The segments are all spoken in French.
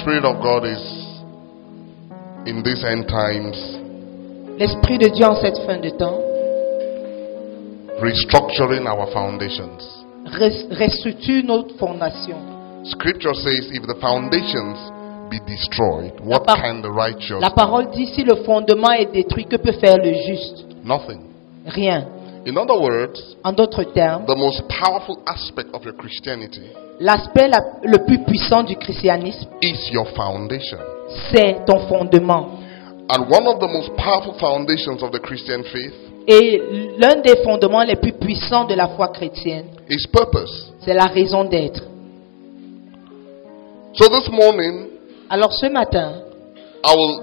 Spirit of God is in these end times L'Esprit de Dieu en cette fin de temps restructuring our foundations. restructure notre fondation. Scripture says, if the foundations be destroyed, what can the righteous La parole dit, si le fondement est détruit, que peut faire le juste? do? Nothing. Rien. In other words, En d'autres termes, the most powerful aspect of your Christianity l'aspect le plus puissant du christianisme, is your foundation. c'est ton fondement. And one of the most powerful foundations of the Christian faith Et l'un des fondements les plus puissants de la foi chrétienne, is purpose. c'est la raison d'être. So this morning, Alors ce matin, I will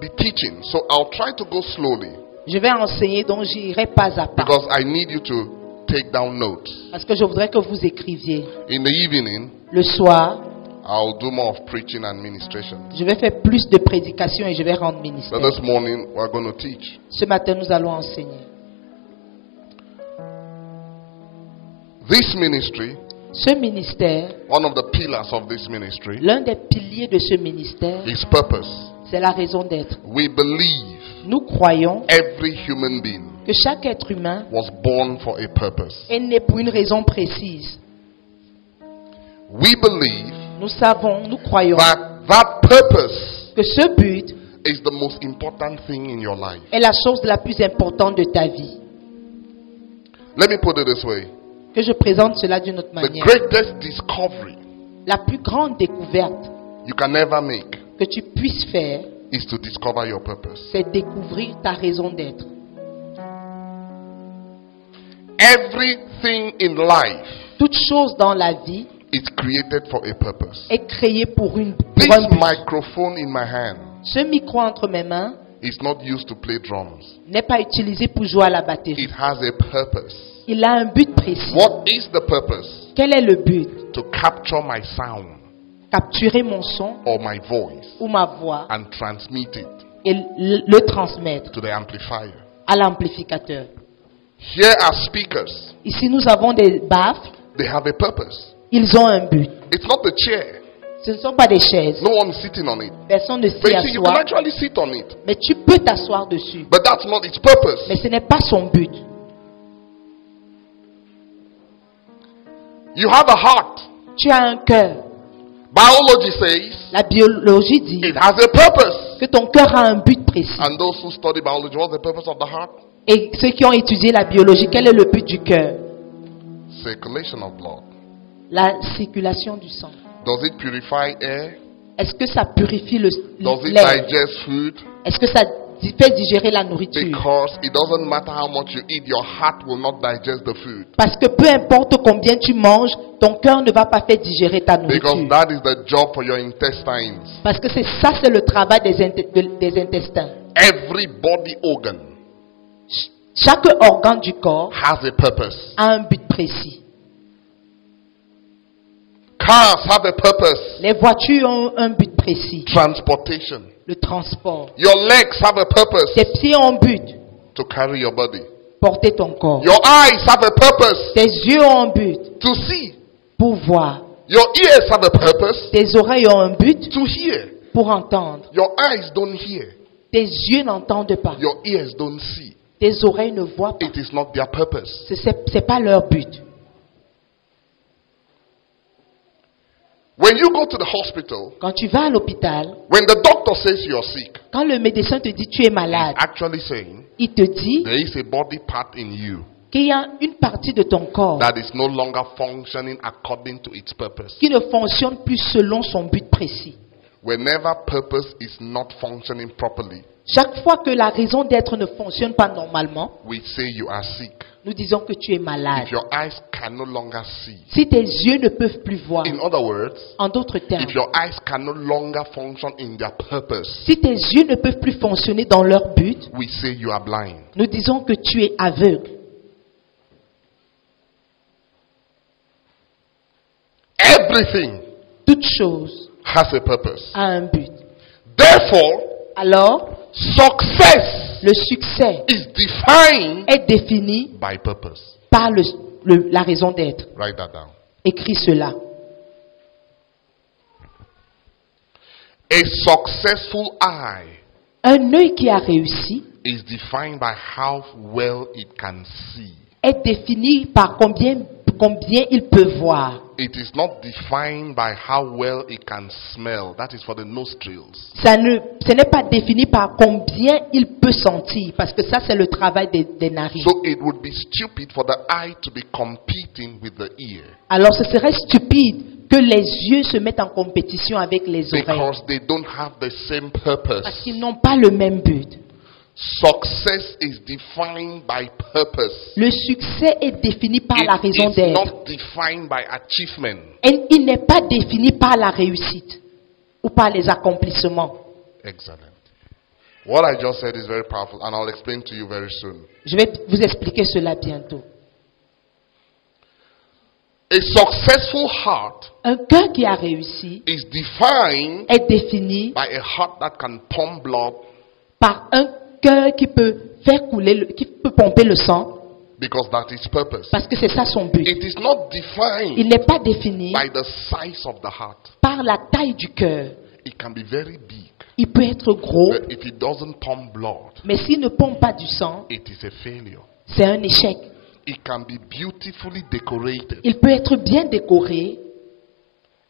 be teaching. So I'll try to go slowly je vais enseigner, donc j'irai pas à pas. because I need you to take down notes. Parce que je voudrais que vous écriviez. In the evening, Le soir, I'll do more of preaching and ministration. je vais faire plus de prédication et je vais rendre ministère. But this morning, we're going to teach. Ce matin, nous allons enseigner. This ministry, Ce ministère, one of the pillars of this ministry, l'un des piliers de ce ministère, is purpose. c'est la raison d'être. We believe Nous croyons every human being que chaque être humain was born for a purpose. est né pour une raison précise. We believe Nous savons, nous croyons that purpose que ce but is the most important thing in your life. est la chose la plus importante de ta vie. Let me put it this way. Que je présente cela d'une autre The manière. greatest discovery La plus grande découverte you can ever make que tu puisses faire, is to discover your purpose. c'est découvrir ta raison d'être. Everything in life Toute chose dans la vie is created for a purpose. est créée pour un This but. microphone in my hand Ce micro entre mes mains is not used to play drums. n'est pas utilisé pour jouer à la batterie. It has a purpose. Il a un but précis. What is the purpose? Quel est le but? To capture my sound Capturer mon son or my voice ou ma voix and transmit it et le transmettre to the amplifier. à l'amplificateur. Here are speakers. Ici, nous avons des baffles. They have a purpose. Ils ont un but. It's not the chair. Ce ne sont pas des chaises. No one is sitting on it. Personne ne But s'y you see, you can assoit. actually sit on it. Mais tu peux t'asseoir dessus. But that's not its purpose. Mais ce n'est pas son but. You have a heart. Tu as un cœur. Biology says La biologie dit it has a purpose. que ton cœur a un but précis. And those who study biology, what's the purpose of the heart? Et ceux qui ont étudié la biologie, quel est le but du cœur? Circulation of blood. La circulation du sang. Does it purify air? Est-ce que ça purifie Does it l'air? digest food? Est-ce que ça fait digérer la nourriture? Because it doesn't matter how much you eat, your heart will not digest the food. Parce que peu importe combien tu manges, ton cœur ne va pas faire digérer ta Because nourriture. that is the job for your intestines. Parce que c'est le travail des intestins. Every body organ Chaque organe du corps has a purpose. a un but précis. Cars have a purpose. Les voitures ont un but précis. Transportation. Le transport. Your legs have a purpose. Tes pieds ont un but. To carry your body. Porter ton corps. Your eyes have a purpose. Tes yeux ont un but. To see. Pour voir. Your ears have a purpose. Tes oreilles ont un but. To hear. Pour entendre. Your eyes don't hear. Tes yeux n'entendent pas. Your ears don't see. Tes oreilles ne voient pas. It is not their purpose. C'est pas leur but. When you go to the hospital, Quand tu vas à l'hôpital, when the doctor says you're sick, quand le médecin te dit tu es malade, actually saying il te dit there is a body part in you qu'il y a une partie de ton corps that is no longer functioning according to its purpose. qui ne fonctionne plus selon son but précis. Whenever purpose is not functioning properly, Chaque fois que la raison d'être ne fonctionne pas normalement, we say you are sick. nous disons que tu es malade. If your eyes can no longer see, Si tes yeux ne peuvent plus voir, in other words, en d'autres termes, if your eyes can no longer function in their purpose, si tes yeux ne peuvent plus fonctionner dans leur but, we say you are blind. nous disons que tu es aveugle. Everything Toute chose has a purpose. a un but. Therefore, Alors, success le succès is defined est défini by purpose. par la raison d'être. Write that down. Écris cela. A successful eye Un œil qui a réussi is defined by how well it can see. est défini par combien il peut voir. It is not defined by how well it can smell. That is for the nostrils. Ce n'est pas défini par combien il peut sentir, parce que ça c'est le travail des narines. So it would be stupid for the eye to be competing with the ear. Alors ce serait stupide que les yeux se mettent en compétition avec les oreilles, Because they don't have the same purpose. parce qu'ils n'ont pas le même but. Success is defined by purpose. Le succès est défini par la It raison is d'être. not defined by achievement. Et il n'est pas défini par la réussite ou par les accomplissements. Excellent. What I just said is very powerful, and I'll explain to you very soon. Je vais vous expliquer cela bientôt. A successful heart Un cœur qui a réussi is defined est défini by a heart that can pump blood par un cœur qui peut faire couler, qui peut pomper le sang, because that is purpose. parce que c'est ça son but. It is not Il defined n'est pas défini by the size of the heart. par la taille du cœur. It can be very big, Il peut être gros, but if it doesn't pump blood, mais s'il ne pompe pas du sang, it is a failure. c'est un échec. It can be beautifully decorated. Il peut être bien décoré,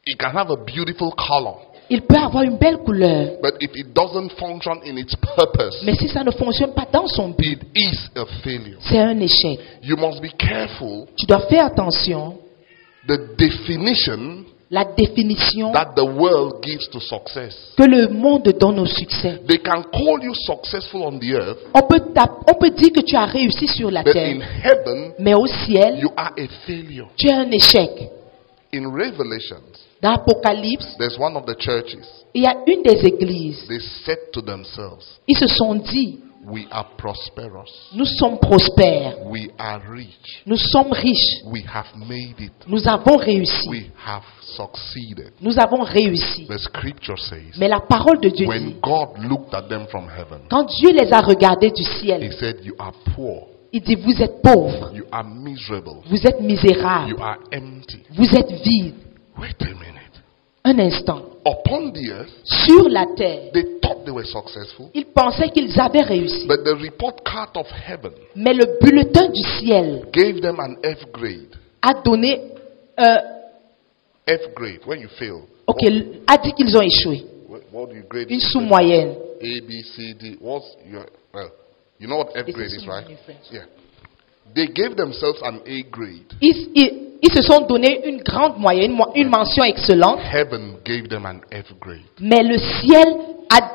It can have a beautiful color, il peut avoir une belle couleur, but if it doesn't function in its purpose, mais si ça ne fonctionne pas dans son but, it is a failure. c'est un échec. You must be careful. Tu dois faire attention. The definition La définition that the world gives to success. que le monde donne au succès. They can call you successful on the earth, On peut dire que tu as réussi sur la but in terre, heaven, mais au ciel, you are a failure. tu es un échec. In Revelations, Dans l'Apocalypse, there's one of the churches. il y a une des églises. They said to themselves, Ils se sont dit, we are prosperous. nous sommes prospères, We are rich. nous sommes riches, We have made it. nous avons réussi, We have succeeded. nous avons réussi. The scripture says, Mais la parole de Dieu when dit, God looked at them from heaven, quand Dieu les a regardés du he ciel, said, you are poor. il dit, vous êtes pauvres, You are miserable. vous êtes misérables, You are empty. vous êtes vides. Wait a minute. Un instant, Upon the earth, sur la terre, they thought they were successful, ils pensaient qu'ils avaient réussi. but the report card of heaven Mais le bulletin du ciel gave them an F grade. a donné, F grade, when you fail. a dit qu'ils ont échoué. What do you grade? Une sous-moyenne. A, B, C, D. What's your, well, you know what F This grade is is, right? in French. Yeah. They gave themselves an A grade. Ils se sont donné une grande moyenne, une mention excellente, Heaven gave them an F grade. mais le ciel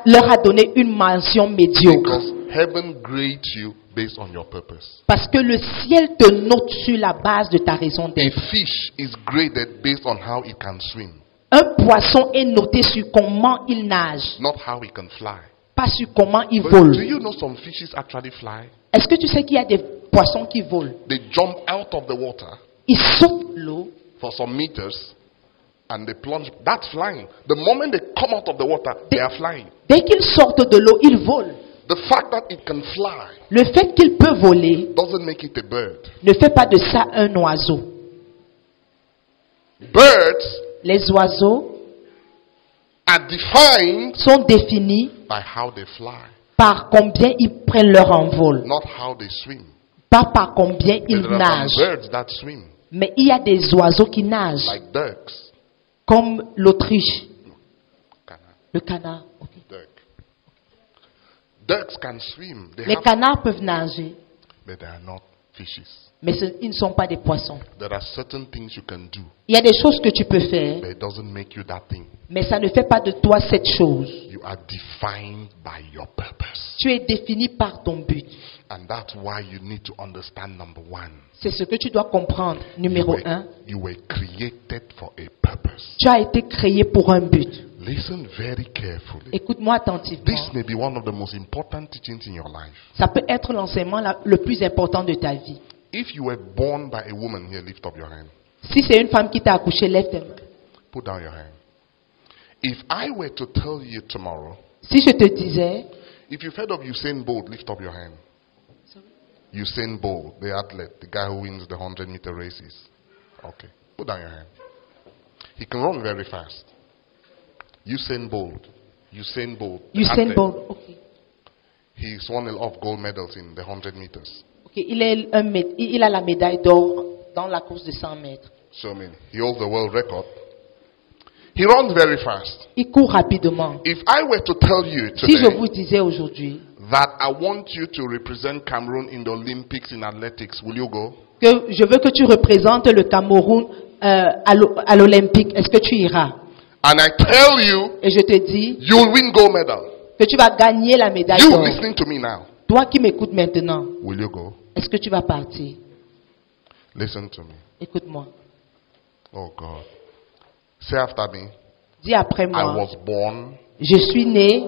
leur a donné une mention médiocre. Because heaven grades you based on your purpose. Parce que le ciel te note sur la base de ta raison A d'être. fish is graded based on how it can swim, Un poisson est noté sur comment il nage, not how it can fly. pas sur comment il But do vole. you know some fishes actually fly? Est-ce que tu sais qu'il y a des poissons qui volent? They jump out of the water Ils sautent l'eau for some meters and they plunge. That's flying. The moment they come out of the water, they are flying. Dès qu'ils sortent de l'eau, ils volent. The fact that it can fly Le fait qu'il peut voler doesn't make it a bird. ne fait pas de ça un oiseau. Birds Les oiseaux are defined sont définis by how they fly, par combien ils prennent leur envol, not how they swim. pas par combien But ils there are nagent. some birds that swim, Mais il y a des oiseaux qui nagent, like ducks. comme l'autruche, Canard, le canard. Ok. duck. Ducks can swim. They Les have, canards peuvent nager, but they are not fishes. mais ils ne sont pas des poissons. There are certain things you can do, Il y a des choses que tu peux faire, but it doesn't make you that thing. mais ça ne fait pas de toi cette chose. You are defined by your purpose. Tu es défini par ton but. And that's why you need to understand number one. C'est ce que tu dois comprendre. Numéro un, You were created for a purpose. tu as été créé pour un but. Listen very carefully. Écoute-moi attentivement. This may be one of the most important teachings in your life. Ça peut être l'enseignement le plus important de ta vie. If you were born by a woman here, lift up your hand. Si c'est une femme qui t'a accouché, lève tes mains. Put down your hand. If I were to tell you tomorrow, Si je te disais, if you've heard of Usain Bolt, lift up your hand. Usain Bolt, the athlete, the guy who wins the 100-meter races. Okay. Put down your hand. He can run very fast. Usain Bolt. Usain Bolt. Usain athlete. Bolt. Ok. He's won a lot of gold medals in the 100 meters. Ok, il a la médaille d'or dans la course de 100 mètres. So many. He holds the world record. He runs very fast. Il court rapidement. If I were to tell you Si je today vous disais aujourd'hui that I want you to represent Cameroon in the Olympics in athletics, will you go? que je veux que tu représentes le Cameroun à l'Olympique, est-ce que tu iras? And I tell you, Et je te dis you'll win gold medal. que tu vas gagner la médaille You d'or. listening to me now. Toi qui m'écoutes maintenant, Will you go? est-ce que tu vas partir? Listen to me. Écoute-moi. Oh God. Say after me. Dis après I moi. was born Je suis né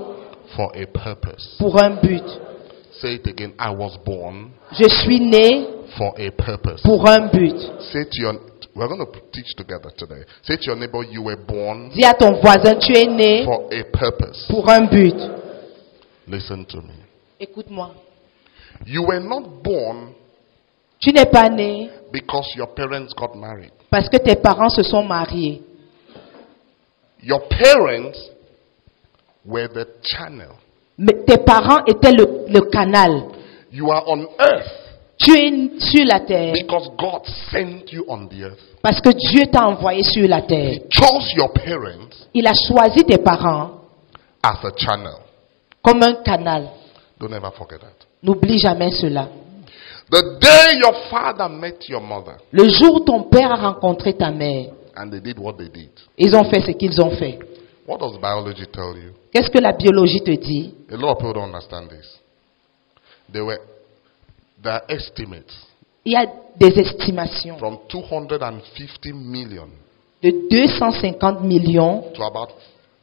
for a purpose. pour un but. Say it again. I was born Je suis né for a purpose. pour un but. Say to your, we're going to teach together today. Say to your neighbor, you were born Dis à ton voisin, tu es né for a purpose. pour un but. Listen to me. Écoute-moi. You were not born Tu n'es pas né because your parents got married. parce que tes parents se sont mariés. Your parents were the channel. Mais tes parents étaient le canal. You are on earth Tu es sur la terre because God sent you on the earth. parce que Dieu t'a envoyé sur la terre. He chose your parents Il a choisi tes parents as a channel. comme un canal. Don't ever forget that. N'oublie jamais cela. The day your father met your mother Le jour où ton père a rencontré ta mère, and they did what they did, ils ont fait ce qu'ils ont fait. what does biology tell you? Qu'est-ce que la biologie te dit? A lot of people don't understand this. There are estimates Il y a des estimations from 250 million de 250 millions to about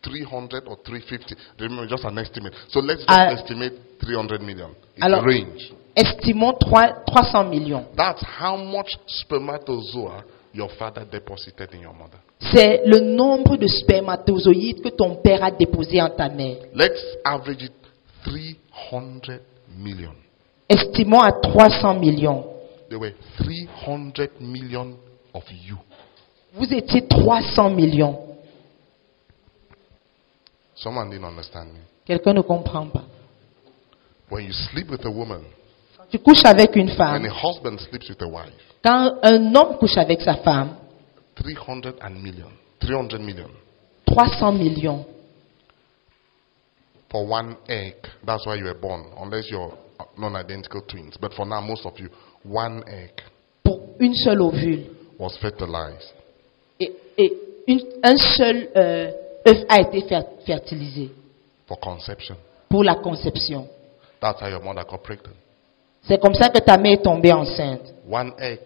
300 or 350. Remember, just an estimate. So let's just Ah. estimate 300 million. It's Alors, a range. estimons 300 millions. That's how much spermatozoa your father deposited in your mother. C'est le nombre de spermatozoïdes que ton père a déposé en ta mère. Let's average it 300 million. Estimons à 300 millions. There were 300 million of you. Vous étiez 300 millions. Someone didn't understand me. Quelqu'un ne comprend pas. When you sleep with a woman, Tu couches avec une when femme. a husband sleeps with a wife, Quand un homme couche avec sa femme, 300 million. 300 millions. For one egg. That's why you were born, unless you're non-identical twins. But for now, most of you, one egg Pour une seule ovule. was fertilized. Et un seul œuf a été fertilisé For conception. pour la conception. That's how your mother got pregnant. C'est comme ça que ta mère est tombée enceinte. One egg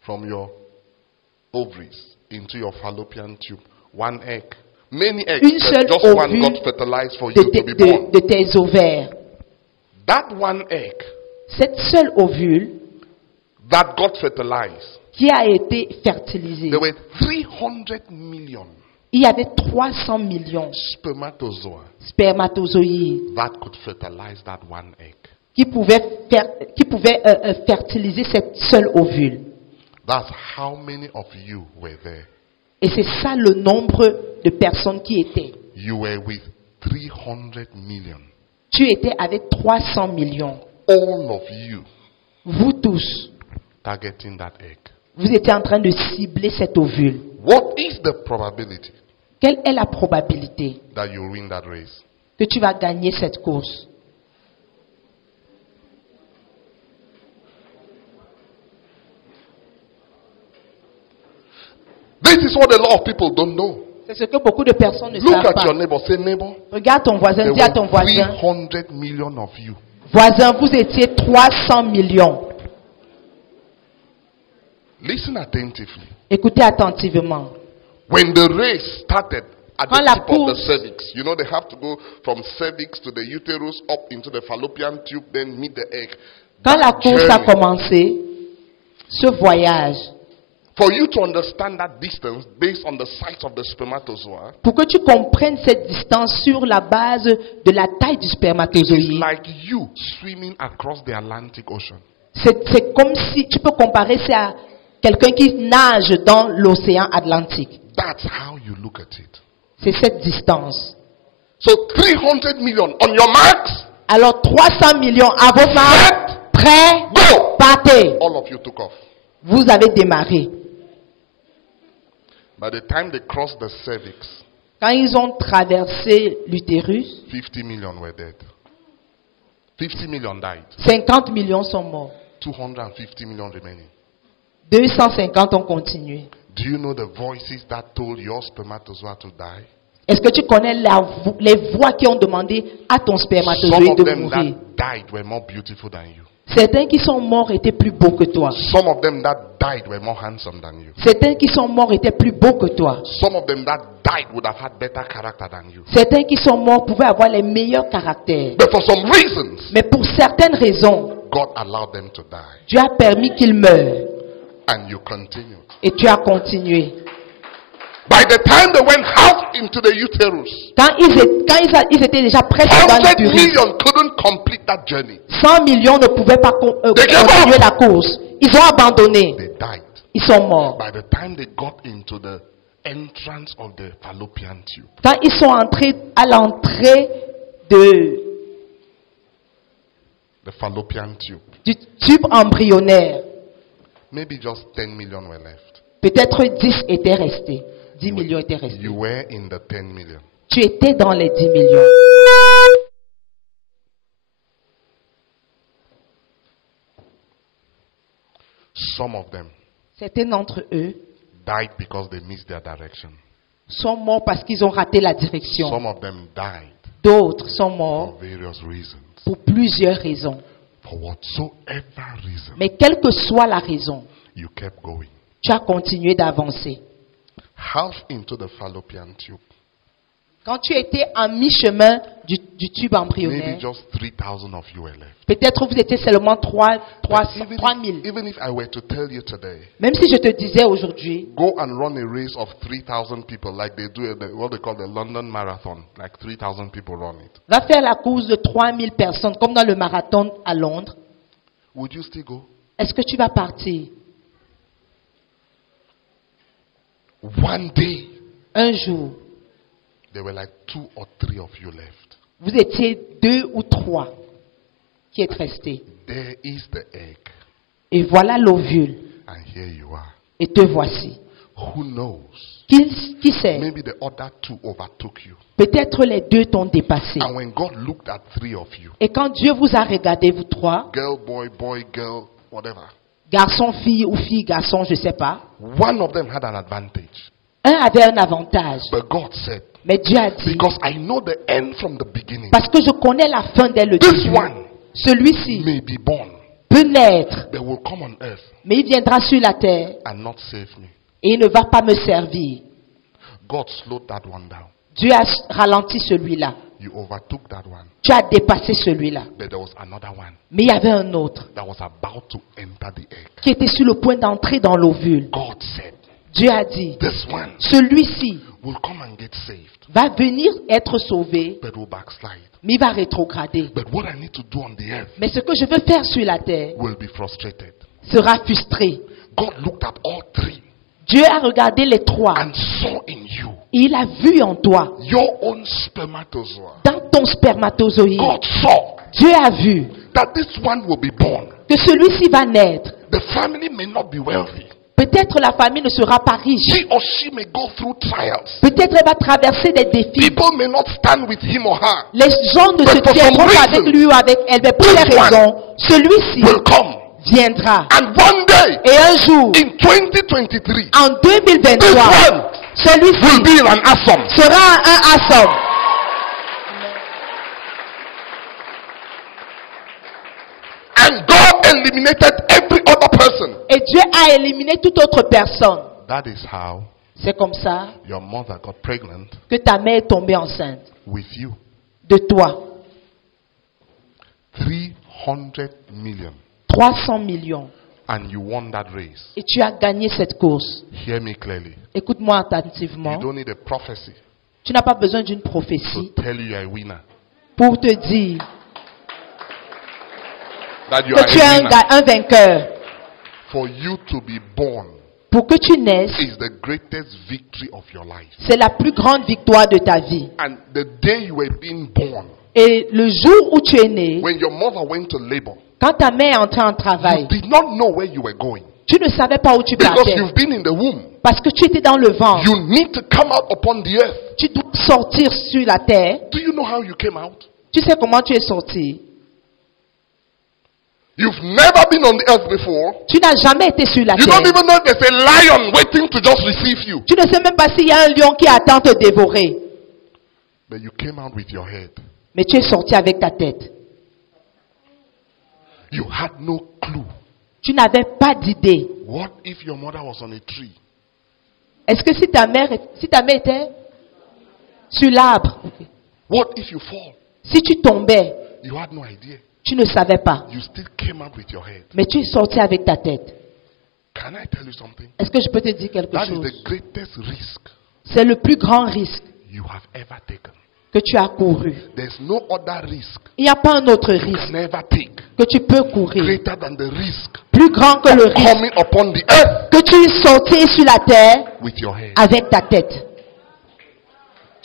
from your ovaries into your fallopian tube. One egg. Many eggs, Une but seule just one ovule got fertilized for you to be de born. tes ovaires. That one egg Cette seule ovule that got fertilized, qui a été fertilisée, there were 300 million il y avait 300 millions spermatozoa de spermatozoïdes that could fertilize that one egg. qui pouvaient fertiliser cette seule ovule. That's how many of you were there. Et c'est ça le nombre de personnes qui étaient. You were with 300 million. Tu étais avec 300 millions. All of you Vous tous, targeting that egg. vous étiez en train de cibler cette ovule. What is the probability Quelle est la probabilité that you win that race? que tu vas gagner cette course? This is what a lot of people don't know. C'est ce que beaucoup de personnes ne Look savent at your pas. neighbor. Say, neighbor, Regarde ton voisin, there dis à ton were voisin, 300 million of you. voisin, vous étiez 300 millions. Listen attentively. Écoutez attentivement. When the race started at Quand the la tip of the course- cervix, you know they have to go from cervix to the uterus up into the fallopian tube, then meet the egg. Quand la That course a journey, commencé, ce voyage, for you to understand that distance based on the size of the spermatozoa, pour que tu comprennes cette distance sur la base de la taille du it is spermatozoïde, like you swimming across the Atlantic Ocean. c'est comme si tu peux comparer ça à quelqu'un qui nage dans l'océan Atlantique. That's how you look at it. C'est cette distance. So 300 million on your marks. Alors 300 millions à vos marques. Set. Prêts. Go. Partez. All of you took off. Vous avez démarré. By the time they crossed the cervix, Quand ils ont traversé l'utérus, 50 million were dead. 50 million died. 50 millions sont morts. 250 million remaining. 250 ont continué. Do you know the voices that told your spermatozoa to die? Est-ce que tu connais les voix qui ont demandé à ton Some spermatozoïde of de them mourir? that died were more beautiful than you. Certains qui sont morts étaient plus beaux que toi. Some of them that died were more handsome than you. Certains qui sont morts étaient plus beaux que toi. Some of them that died would have had better character than you. Certains qui sont morts pouvaient avoir les meilleurs caractères. But for some reasons, Mais pour certaines raisons, God allowed them to die. Dieu a permis qu'ils meurent. And you continued. Et tu as continué. By the time they went half into the uterus, Quand ils étaient déjà presque dans 100 l'utérus, million couldn't complete that journey. 100 millions ne pouvaient pas continuer la course. Ils ont abandonné. They died. Ils sont morts. By the time they got into the entrance of the fallopian tube, Quand ils sont entrés à l'entrée the fallopian tube, du tube embryonnaire, maybe just 10 million were left. peut-être 10 étaient restés. 10 millions étaient restés. You were in the 10 million. Tu étais dans les 10 millions. Some of them Certains d'entre eux died because they missed their direction. sont morts parce qu'ils ont raté la direction. Some of them died D'autres sont morts for various reasons. pour plusieurs raisons. For whatsoever reason, Mais quelle que soit la raison, you kept going. tu as continué d'avancer. Half into the fallopian tube. Quand tu étais en mi-chemin du tube Maybe embryonnaire, just 3,000 of you were left. peut-être vous étiez seulement 3 Even 000. even if I were to tell you today, Même si je te disais aujourd'hui, go and run a race of 3,000 people like they do at what they call the London Marathon, like 3,000 people run it. va faire la course de 3000 personnes comme dans le marathon à Londres, Would you still go? est-ce que tu vas partir? One day, Un jour, there were like 2 or 3 of you left. vous étiez 2 ou 3 qui êtes restés. There is the egg, Et voilà l'ovule. and here you are. Et te voici. Who knows? Qui sait? Maybe the other 2 overtook you. Peut-être les 2 t'ont dépassé. And when God looked at 3 of you, Et quand Dieu vous a regardé, vous 3, girl, boy, boy, girl, whatever, garçon, fille ou fille, garçon, je ne sais pas, one of them had an advantage. un avait un avantage. But God said, Mais Dieu a dit, because I know the end from the beginning, parce que je connais la fin dès le this début, one celui-ci may be born, peut naître, but will come on earth mais il viendra sur la terre and not save me. et il ne va pas me servir. God slowed that one down. Dieu a ralenti celui-là. You overtook that one. Tu as dépassé celui-là. But there was another one Mais il y avait un autre that was about to enter the egg. qui était sur le point d'entrer dans l'ovule. God said, Dieu a dit, this one celui-ci will come and get saved, va venir être sauvé, but will backslide. mais il va rétrograder. But what I need to do on the earth Mais ce que je veux faire sur la terre will be frustrated. sera frustré. God looked at all 3 Dieu a regardé les 3 and saw in you et il a vu en toi, your own spermatozoa. dans ton spermatozoïde, God saw Dieu a vu that this one will be born. que celui-ci va naître. The family may not be wealthy. Peut-être la famille ne sera pas riche. He or she may go through trials. Peut-être elle va traverser des défis. People may not stand with him or her. Les gens ne se But for tiendront some pas reason, avec lui ou avec elle, mais pour this des raisons, celui-ci Will come. viendra. And one day, Et un jour, in 2023, en 2023, this one celui-ci will be an awesome. sera un assomme. And God eliminated every other person. Et Dieu a éliminé toute autre personne. That is how C'est comme ça your mother got pregnant que ta mère est tombée enceinte with you. de toi. 300 million. 300 millions. And you won that race. Et tu as gagné cette course. Hear me clearly. Écoute-moi You attentivement. don't need a prophecy Tu n'as pas besoin d'une prophétie to tell you you're a winner. pour te dire That you que are tu es a winner. un vainqueur. For you to be born, Pour pour que tu naisses, is the greatest victory of your life. c'est la plus grande victoire de ta vie. And the day you were being born, Et le jour où tu es né, when your mother went to labor, quand ta mère est entrée en you travail, did not know where you were going. tu ne savais pas où tu Because partais. you've been in the womb. Parce que tu étais dans le ventre. You need to come out upon the earth. Tu dois sortir sur la terre. Do you know how you came out? Tu sais comment tu es sorti? You've never been on the earth before. Tu n'as jamais été sur la You don't terre. even know there's a lion waiting to just receive you. Tu ne sais même pas s'il y a un lion qui attend te dévorer. But you came out with your head. Mais tu es sorti avec ta tête. You had no clue. Tu n'avais pas d'idée. What if your mother was on a tree? Est-ce que si ta mère était sur l'arbre, What if you fall? si tu tombais, You had no idea. tu ne savais pas. You still came out with your head. Mais tu es sorti avec ta tête. Can I tell you something? Est-ce que je peux te dire quelque That is chose? the greatest risk C'est le plus grand risque you have ever taken. que tu as couru. There's no other risk Il n'y a pas un autre you risque can ever take que tu peux courir. greater than the risk Plus grand que le risque coming upon the earth que tu es sorti sur la terre with your head. avec ta tête.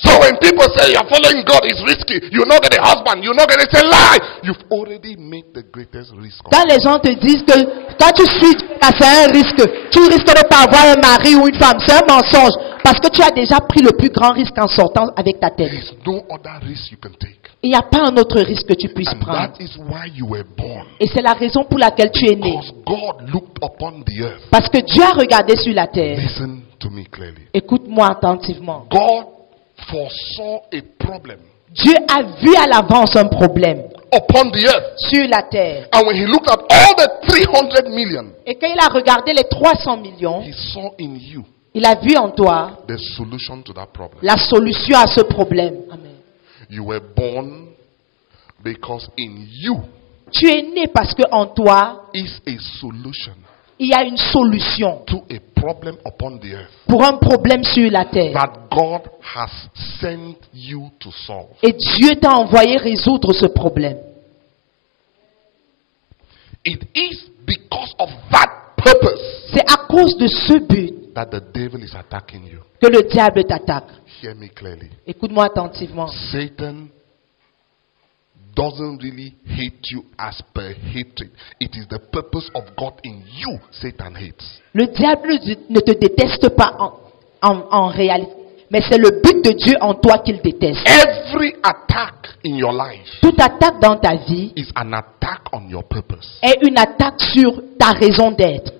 So when people say you're following God, it's risky. You're not getting a husband. You're not getting a lie. You've already made the greatest risk. Quand les gens te disent que quand tu suis Dieu, là, c'est un risque, tu risques de ne pas avoir un mari ou une femme, c'est un mensonge. Parce que tu as déjà pris le plus grand risque en sortant avec ta tête. There is no other risk you can take. Il n'y a pas un autre risque que tu puisses And prendre. that is why you were born. Et c'est la raison pour laquelle tu es né. Because God looked upon the earth. Parce que Dieu a regardé sur la terre. Listen to me clearly. Écoute-moi attentivement. God foresaw a problem Dieu a vu à l'avance un problème upon the earth. sur la terre. And when he looked at all the 300 million, Et quand il a regardé les 300 millions, he saw in you il a vu en toi the solution to that problem. la solution à ce problème. Amen. You were born because in you Tu es né parce que en toi, is a solution il y a une solution to a problem upon the earth pour un problème sur la terre. that God has sent you to solve. Et Dieu t'a envoyé résoudre ce problème. It is because of that purpose C'est à cause de ce but that the devil is attacking you. que le diable t'attaque. Hear me clearly. Écoute-moi attentivement. Satan doesn't really hate you as per hatred. It is the purpose of God in you Satan hates. Le diable ne te déteste pas en réalité, mais c'est le but de Dieu en toi qu'il déteste. Every attack in your life Toute attaque dans ta vie is an attack on your purpose. est une attaque sur ta raison d'être.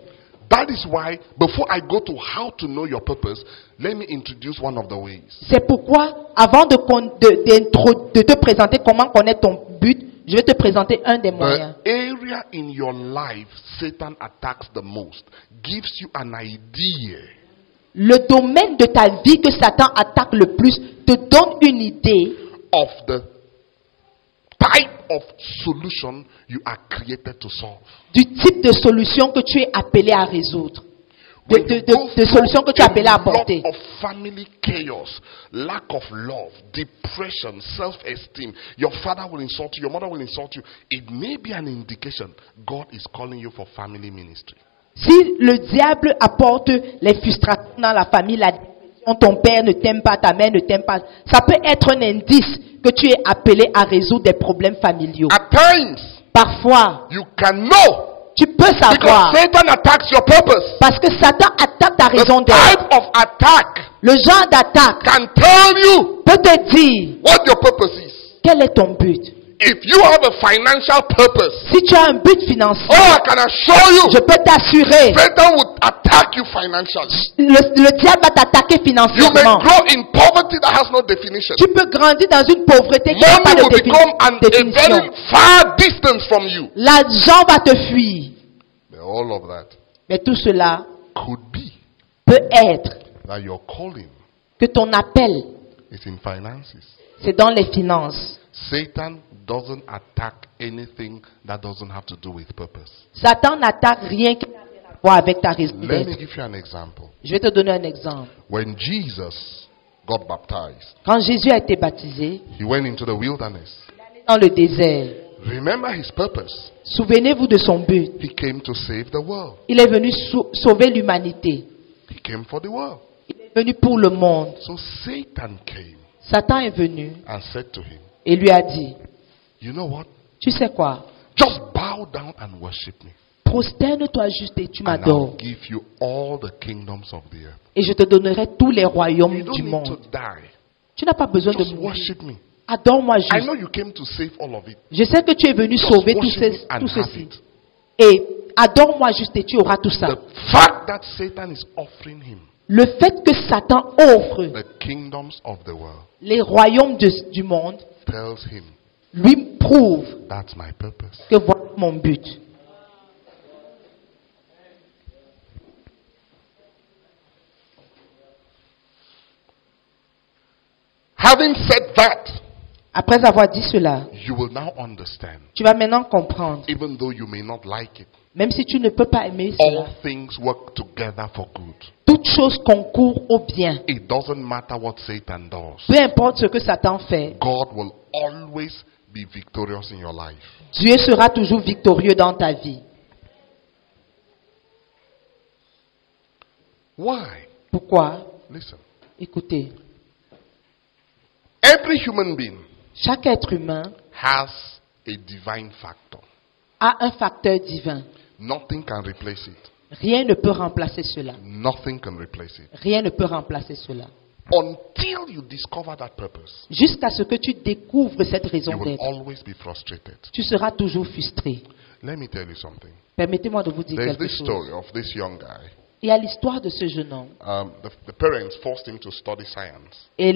That is why, before I go to how to know your purpose, let me introduce one of the ways. C'est pourquoi, avant de te présenter comment connaître ton but, je vais te présenter un des moyens. The area in your life Satan attacks the most gives you an idea Le domaine de ta vie que Satan attaque le plus te donne une idée of the type of solution you are created to solve. du type de solution que tu es appelé à résoudre. De solution que tu es appelé à apporter. A lot of family chaos, lack of love, depression, self-esteem. Your father will insult you, your mother will insult you. It may be an indication God is calling you for family ministry. Si le diable apporte les frustrations dans la famille, la dépression, ton père ne t'aime pas, ta mère ne t'aime pas, ça peut être un indice que tu es appelé à résoudre des problèmes familiaux. At times, Parfois, you can know tu peux savoir, because Satan attacks your purpose. parce que Satan attaque ta The raison d'être. type of attack Le genre d'attaque can tell you peut te dire what your purpose is. quel est ton but. If you have a financial purpose, Si tu as un but financier, I can assure you, je peux t'assurer, Satan would attack you financially. le diable va t'attaquer You may financièrement. grow in poverty that has no definition. Tu peux grandir dans une pauvreté qui n'a pas Money de will become a définition. very far distance from you. L'argent va te fuir. But all of that Mais tout cela could be peut être that your calling que ton appel, is in finances. c'est dans les finances. Satan doesn't attack anything that doesn't have to do with purpose. Satan n'attaque rien qui n'a rien à voir avec ta raison Let me d'être. give you an example. Je vais te donner un exemple. When Jesus got baptized, Quand Jésus a été baptisé, he went into the wilderness. dans le désert, Remember his purpose. souvenez-vous de son but. He came to save the world. Il est venu sauver l'humanité. came for the world. Il est venu pour le monde. So Satan came Satan est venu and said to him, et lui a dit, you know what? tu sais quoi? Just bow down and worship me. Prosterne-toi juste et tu And I'll m'adores. give you all the kingdoms of the earth. Et je te donnerai tous les You royaumes don't du need to monde. die. Tu n'as pas besoin de Just mourir. worship me. Adore-moi I juste. know you came to save all of it. Je sais que tu es venu Just sauver worship me and tout have ceci. it. Et adore-moi juste et tu auras tout ça. The fact that Satan is offering him Le fait que Satan offre the kingdoms of the world les royaumes du monde tells him, lui prouve that's my purpose. que voilà mon but. Having said that, Après avoir dit cela, you will now understand, tu vas maintenant comprendre, even though you may not like it, même si tu ne peux pas aimer cela, all things work together for good. toute chose concourt au bien. It doesn't matter what Satan does. Peu importe ce que Satan fait, God will always be victorious in your life. Dieu sera toujours victorieux dans ta vie. Why? Pourquoi? Listen. Écoutez, Every human being chaque être humain has a divine factor. a un facteur divin. Nothing can replace it. Rien ne peut remplacer cela. Nothing can replace it. Rien ne peut remplacer cela. Until you discover that purpose, Jusqu'à ce que tu découvres cette raison you will d'être, always be frustrated. tu seras toujours frustré. Let me tell you something. Permettez-moi de vous dire There's quelque this chose. story of this young guy. Il y a l'histoire de ce jeune homme. The parents forced him to study science, Et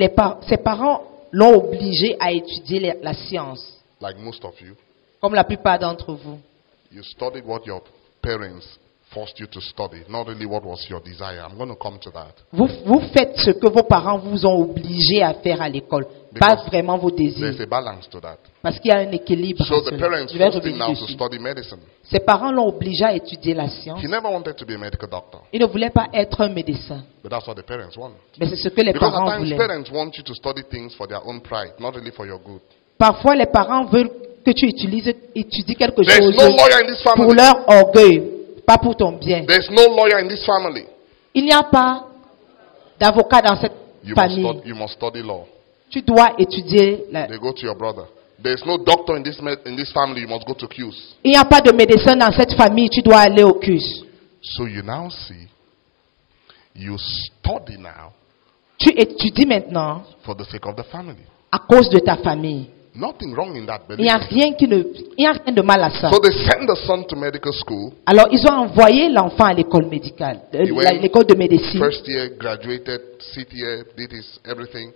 ses parents l'ont obligé à étudier la science. like most of you. Comme la plupart d'entre vous. You studied what your parents forced you to study, not really what was your desire. I'm going to come to that. Vous faites ce que vos parents vous ont obligé à faire à l'école. Pas Because vraiment vos There's désirs. a balance to that. Parce qu'il y a un équilibre. So en the cela. parents Je vais forced him revenir now to dessus. study medicine. Ses parents l'ont obligé à étudier la science. He never wanted to be a medical doctor, Il ne voulait pas être un médecin. but that's what the parents want. Mais c'est ce que les Because parents at times voulaient. parents want you to study things for their own pride, not really for your good. Parfois, les parents veulent que tu étudies quelque There's chose no lawyer in this pour family. leur orgueil, pas pour ton bien. There's no lawyer in this family. Il n'y a pas d'avocat dans cette famille. You must study law. Tu dois étudier. They go to your brother. There's no doctor in this family. You must go to QS. Il n'y a pas de médecin dans cette famille. Tu dois aller au CUS. So you now see, you study now Tu étudies maintenant for the sake of the family. à cause de ta famille. Nothing wrong in that, Il n'y a believe me. rien de mal à ça. So they send the son to medical school. Alors, ils ont envoyé l'enfant à l'école médicale, He went l'école de médecine. First year, graduated, CTA, did his everything.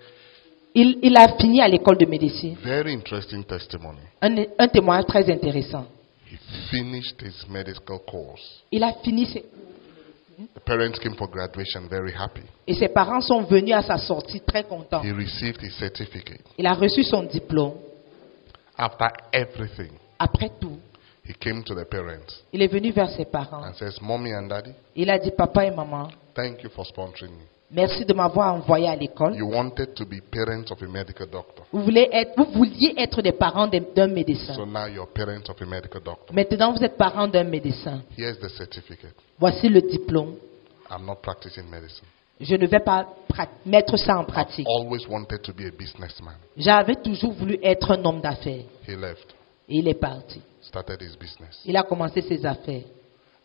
Il a fini à l'école de médecine. Very interesting testimony. Un témoignage très intéressant. He finished his medical course. Il a fini The parents came for graduation, very happy. et ses parents sont venus à sa sortie très contents. He received his certificate. Il a reçu son diplôme. After everything, Après tout, he came to the parents il est venu vers ses parents. and says, Mommy and Daddy, Il a dit, papa et maman, thank you for sponsoring me. merci de m'avoir envoyé à l'école. You wanted to be parents of a medical doctor. Vous vouliez être des parents d'un médecin. So now you're parents of a medical doctor. Maintenant, vous êtes parents d'un médecin. Here's the certificate. Voici le diplôme. I'm not practicing medicine. Je ne vais pas mettre ça en pratique. Always wanted to be a businessman. J'avais toujours voulu être un homme d'affaires. He left, Et il est parti. started his business. Il a commencé ses affaires.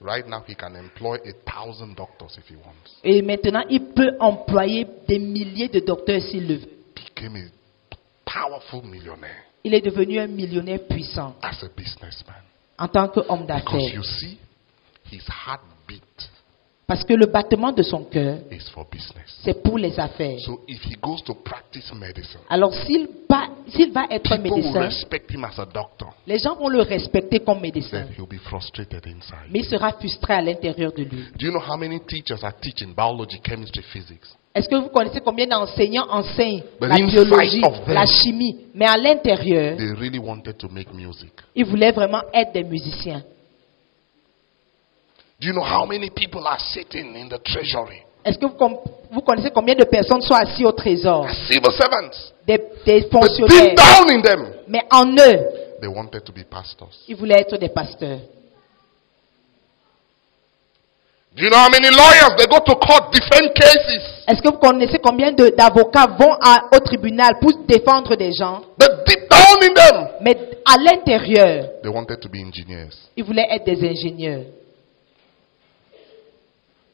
Right now, he can employ 1,000 doctors if he wants. Et maintenant, il peut employer des milliers de docteurs s'il le veut. Became a powerful millionaire Il est devenu un millionnaire puissant as a businessman. en tant qu'homme Because d'affaires. you see, his heartbeat Parce que le battement de son cœur, is for business. c'est pour les affaires. So if he goes to practice medicine, Alors, s'il va être un people will médecin, respect him as a doctor. les gens vont le respecter comme médecin. Then he'll be frustrated inside. Mais il sera frustré à l'intérieur de lui. Do you know how many teachers are teaching biology, chemistry, physics? Est-ce que vous connaissez combien d'enseignants enseignent But la inside biologie, of them, la chimie? Mais à l'intérieur, They really wanted to make music. ils voulaient vraiment être des musiciens. Do you know how many people are sitting in the treasury? Est-ce que vous connaissez combien de personnes sont assises au trésor? As civil servants. Des But deep fonctionnaires. down in them, Mais en eux, they wanted to be pastors. ils voulaient être des pasteurs. Do you know how many lawyers they go to court defend cases? Est-ce que vous connaissez combien d'avocats vont au tribunal pour défendre des gens? But deep down in them, Mais à l'intérieur, they wanted to be engineers. ils voulaient être des ingénieurs.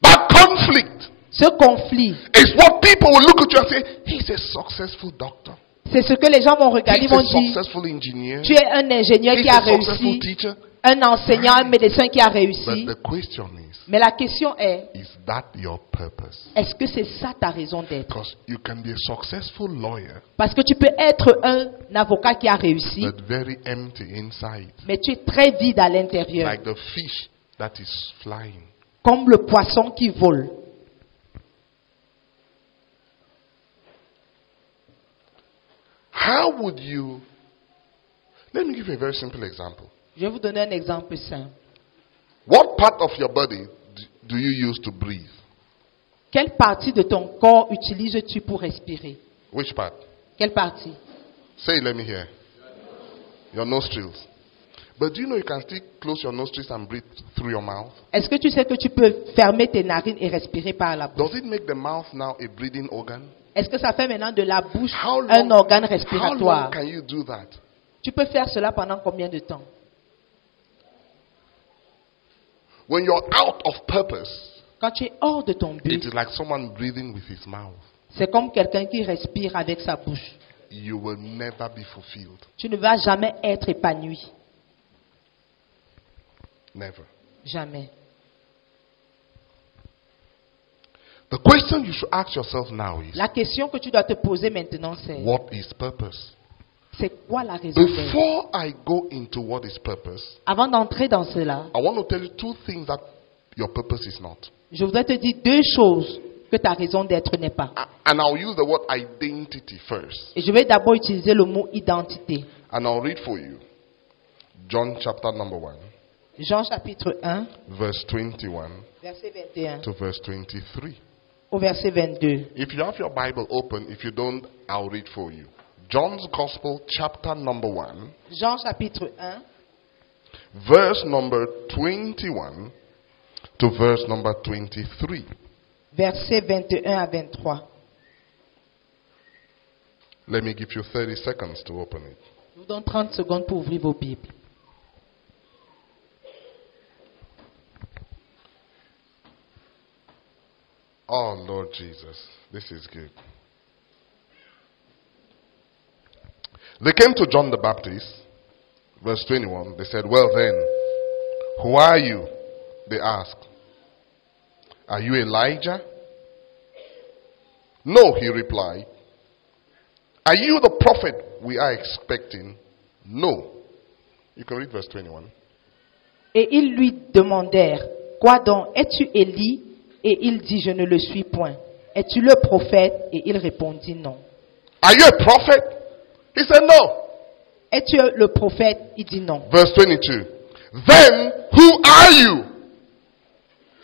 That conflict Ce conflit, is what people will look at you and say, he's a successful doctor. c'est ce que les gens vont regarder, ils He's vont a dire, successful engineer. tu es un ingénieur He's qui a a successful réussi, teacher. un enseignant, un médecin qui a But réussi. the question Mais la question est, is that your purpose? est-ce que c'est ça ta raison d'être? Because you can be a successful lawyer, Parce que tu peux être un avocat qui a réussi, but very empty inside. mais tu es très vide à l'intérieur, Like the fish that is flying. comme le poisson qui vole. How would you? Let me give you a very simple example. Je vais vous donner un exemple simple. What part of your body do you use to breathe? Quelle partie de ton corps utilises-tu pour respirer? Which part? Quelle partie? Say it, let me hear. Your nostrils. But do you know you can still close your nostrils and breathe through your mouth? Est-ce que tu sais que tu peux fermer tes narines et respirer par la bouche? Does it make the mouth now a breathing organ? Est-ce que ça fait maintenant de la bouche How un long, organe how long respiratoire? can you do that? Tu peux faire cela pendant combien de temps? When you're out of purpose, Quand tu es hors de ton it but, is like someone breathing with his mouth. c'est comme quelqu'un qui respire avec sa bouche. You will never be fulfilled. Tu ne vas jamais être épanoui. Never. Jamais. The question you should ask yourself now is, La question que tu dois te poser maintenant, c'est what is purpose? c'est quoi la raison d'être? Before I go into what is purpose, Avant d'entrer dans cela, I want to tell you two things that your purpose is not. je voudrais te dire deux choses que ta raison d'être n'est pas. And I'll use the word identity first. Et je vais d'abord utiliser le mot identité. And I'll read for you. John chapter number 1, Jean chapitre 1, verse 21 verset 21 to verse 23. au verset 22. If you have your Bible open, if you don't, I'll read for you. John's Gospel chapter number 1, Jean chapitre 1, verse number 21 to verse number 23. verset 21 à 23. Let me give you 30 seconds to open it. Je vous donne 30 secondes pour ouvrir vos Bibles. Oh, Lord Jesus, this is good. They came to John the Baptist, verse 21. They said, well then, who are you? They asked. Are you Elijah? No, he replied. Are you the prophet we are expecting? No. You can read verse 21. Et ils lui demandèrent, quoi donc, es-tu Élie? Et il dit, je ne le suis point. Es-tu le prophète? Et il répondit, non. Are you a prophet? He said, no. Es-tu le prophète? Il dit non. Verse 22. Then who are you?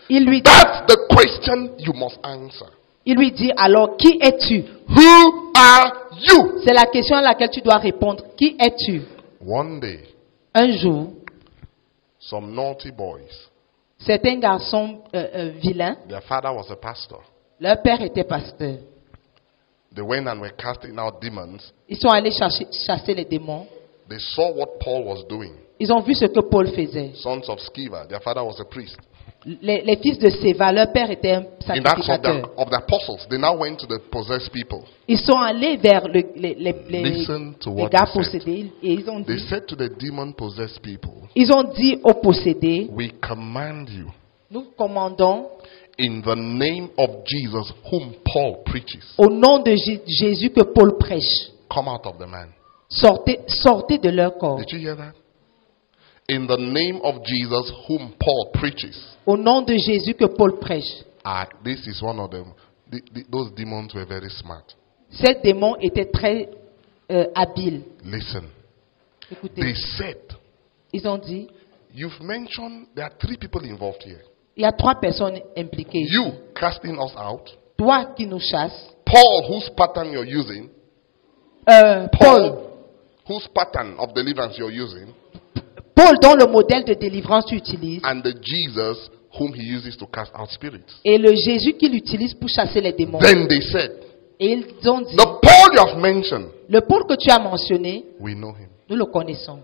Il lui dit, That's the question you must answer. il lui dit alors, qui es-tu? Who are you? C'est la question à laquelle tu dois répondre. Qui es-tu? One day, Un jour, some naughty boys, certains garçons vilains, their father was a pastor. leur père était pasteur. They went and were casting out demons. Ils sont allés chasser les démons. They saw what Paul was doing. Ils ont vu ce que Paul faisait. Sons of Sceva, their father was a priest. Les fils de Séva, leur père était un In Acts sacrificateur. of the apostles, they now went to the possessed people. Ils sont allés vers les Listen to what gars they said. possédés et ils ont They dit, said to the demon-possessed people, aux possédés, we command you nous commandons in the name of Jesus whom Paul preaches. au nom de Jésus que Paul prêche. Come out of the man. Sortez de leur corps. Did you hear that? In the name of Jesus whom Paul preaches. Au nom de Jésus que Paul prêche. This is one of them. Those demons were very smart. Ces démons étaient très habiles. Listen. Écoutez, They said, ils ont dit, you've mentioned there are 3 people involved here. il y a 3 personnes impliquées. You casting us out. Toi qui nous chasses, Paul, whose pattern you're using. Paul, Whose pattern of deliverance you're using. Paul dont le modèle de délivrance tu utilises, And the Jesus whom he uses to cast out spirits. Et le Jésus qu'il utilise pour chasser les démons. Then they said, Et ils ont dit, the Paul you have mentioned, le Paul que tu as mentionné, we know him. nous le connaissons.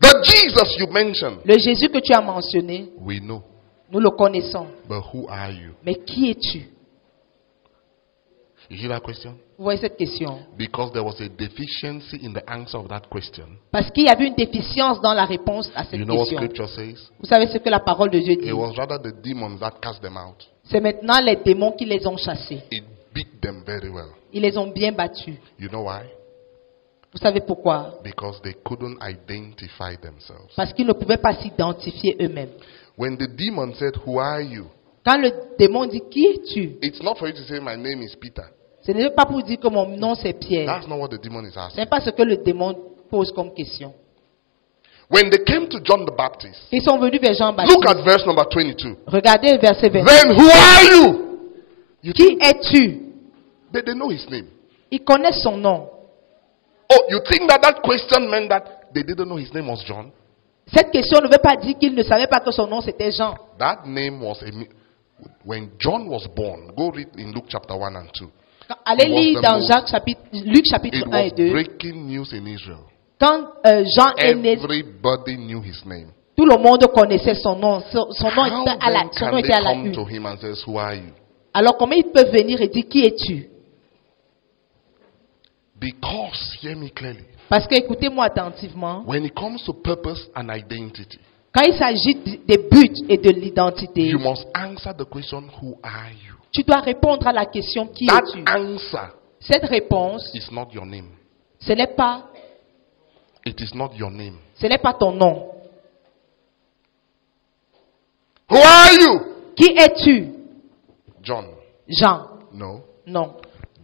The Jesus you mentioned, Le Jésus que tu as mentionné, we know. nous le connaissons. But who are you? Mais qui es-tu? You hear that question? Vous voyez cette question? Because there was a deficiency in the answer of that question. Parce qu'il y avait une déficience dans la réponse à cette You know what question. scripture says? Vous savez ce que la parole de Dieu dit? It was rather the demons that cast them out. C'est maintenant les démons qui les ont chassés. It beat them very well. Ils les ont bien battus. You know why? Vous savez pourquoi? Because they couldn't identify themselves. Parce qu'ils ne pouvaient pas s'identifier eux-mêmes. When the demon said, who are you? Quand le démon dit qui es-tu? It's not for you to say, my name is Peter. Ce n'est pas pour dire que mon nom c'est Pierre. That's not what the demon is Ce asking. n'est pas ce que le démon pose comme question. When they came to John the Baptist, Ils sont venus vers look Jean-Baptiste. at verse number 22. Regardez le verset 20. Then who are you? You Qui think es-tu? they know his name. Ils connaissent son nom. Oh, you think that question meant that they didn't know his name was John? Cette question ne veut pas dire qu'ils ne savaient pas que son nom c'était Jean. That name was when John was born. Go read in Luke chapter 1 and 2. Allez It was lire the dans most- Luc chapitre It 1 et was 2. breaking news in Israel. Quand Jean est né, Everybody knew his name. tout le monde connaissait son nom. Son nom How était à la, then son nom can était they à la come to une. him and say, who are you? Alors comment ils peuvent venir et dire qui es-tu? Because, hear me clearly, Parce que écoutez-moi attentivement. when it comes to purpose and identity, Quand il s'agit des buts et de l'identité, you must answer the question, who are you? tu dois répondre à la question qui That es-tu? answer Cette réponse, is not your name. ce n'est pas, It is not your name. ce n'est pas ton nom. Who are you? Qui es-tu? John. Jean. No. Non.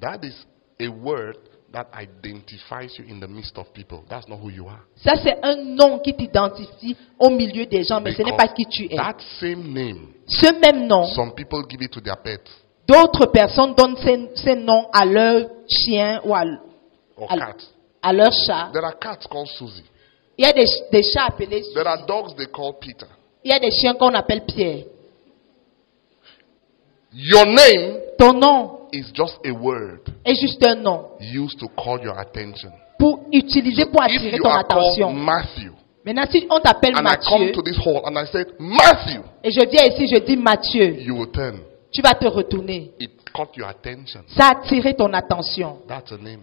That is a word that identifies you in the midst of people. That's not who you are. Ça, c'est un nom qui t'identifie au milieu des gens, mais ce n'est Because pas qui tu es. that same name, Ce même nom, some people give it to their pets d'autres personnes donnent ces noms à leur chien ou or à, cats. à leur chat. There are cats called Susie. Il y a des chats appelés Suzy. There are dogs they call Peter. Il y a des chiens qu'on appelle Pierre. Your name Ton nom is just a word est juste un nom used to call your attention. pour utiliser pour If attirer you ton are called attention. Matthew, Maintenant, si on t'appelle and I come Matthieu, to this hall and I said, Matthew, et je viens ici, je dis Matthieu, you will turn. tu vas te retourner. It caught your attention. Ça a attiré ton attention. That's a name.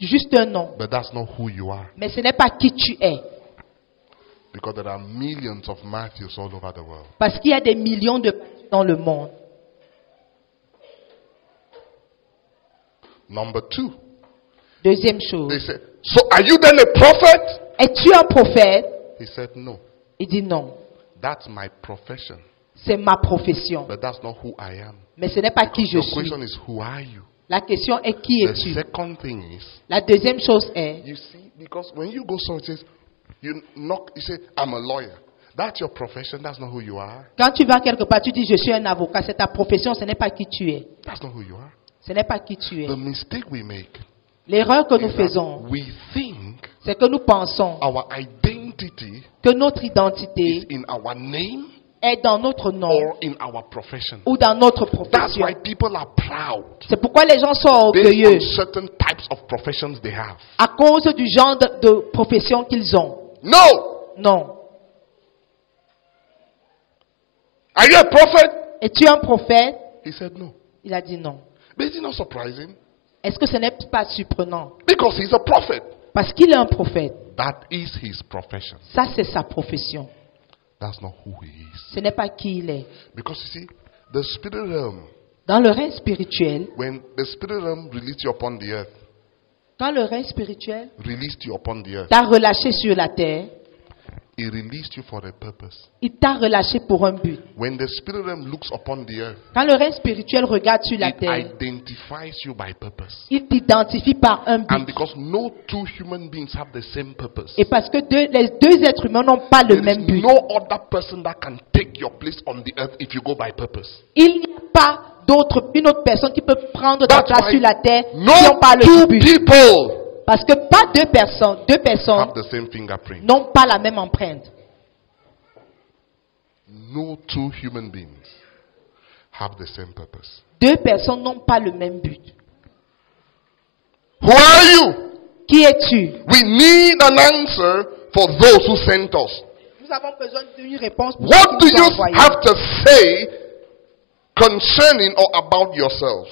Juste un nom. But that's not who you are. Mais ce n'est pas qui tu es. Because there are millions of Matthews all over the world. Parce qu'il y a des millions de Mathieu dans le monde. Number two, Deuxième they chose. said, so are you then a prophet? Es-tu un prophète? He said, no. Il dit non. That's my profession. C'est ma profession. But that's not who I am. Mais ce n'est pas qui je The suis. question is, who are you? La question est qui The es-tu? second thing is, La deuxième chose est, you see, because when you go somewhere, it says, you say, I'm a lawyer. That's your profession. That's not who you are. quand tu vas quelque part, tu dis je suis un avocat, c'est ta profession, ce n'est pas qui tu es. That's not who you are. Ce n'est pas qui tu es. The mistake we make L'erreur que nous is that faisons, we think c'est que nous pensons our identity que notre is identité in our name est dans notre nom or in our profession. ou dans notre That's profession. why people are proud C'est pourquoi les gens sont based orgueilleux on certain types of professions they have. à cause du genre de profession qu'ils ont. No! Non. Are you a prophet? Es-tu un prophète? He said no. Il a dit non. But it's not surprising Est-ce que ce n'est pas surprenant? because he's a prophet. Parce qu'il est un prophète. That is his profession. Ça, c'est sa profession. That's not who he is. Ce n'est pas qui il est. Because you see, the spirit realm, Dans le règne spirituel, when the spirit realm released you upon the earth, quand le règne spirituel released you upon the earth, t'a relâché sur la terre, he released you for a purpose. il t'a relâché pour un but. When the spirit realm looks upon the earth, Quand le règne spirituel regarde sur la it terre, identifies you by purpose. il t'identifie par un And but. because no two human beings have the same purpose, Et parce que les deux êtres humains n'ont pas le there même is but. no other person that can take your place on the earth if you go by purpose. Il n'y a pas une autre personne qui peut prendre ta That's place why sur la terre si on no parle two du but. people Parce que pas deux personnes have the same fingerprint. n'ont pas la même empreinte. No two human beings have the same purpose. Deux personnes n'ont pas le même but. Who are you? Qui es-tu? We need an answer for those who sent us. Nous avons besoin d'une réponse pour What do ceux qui nous ont you envoyés. have to say concerning or about yourself?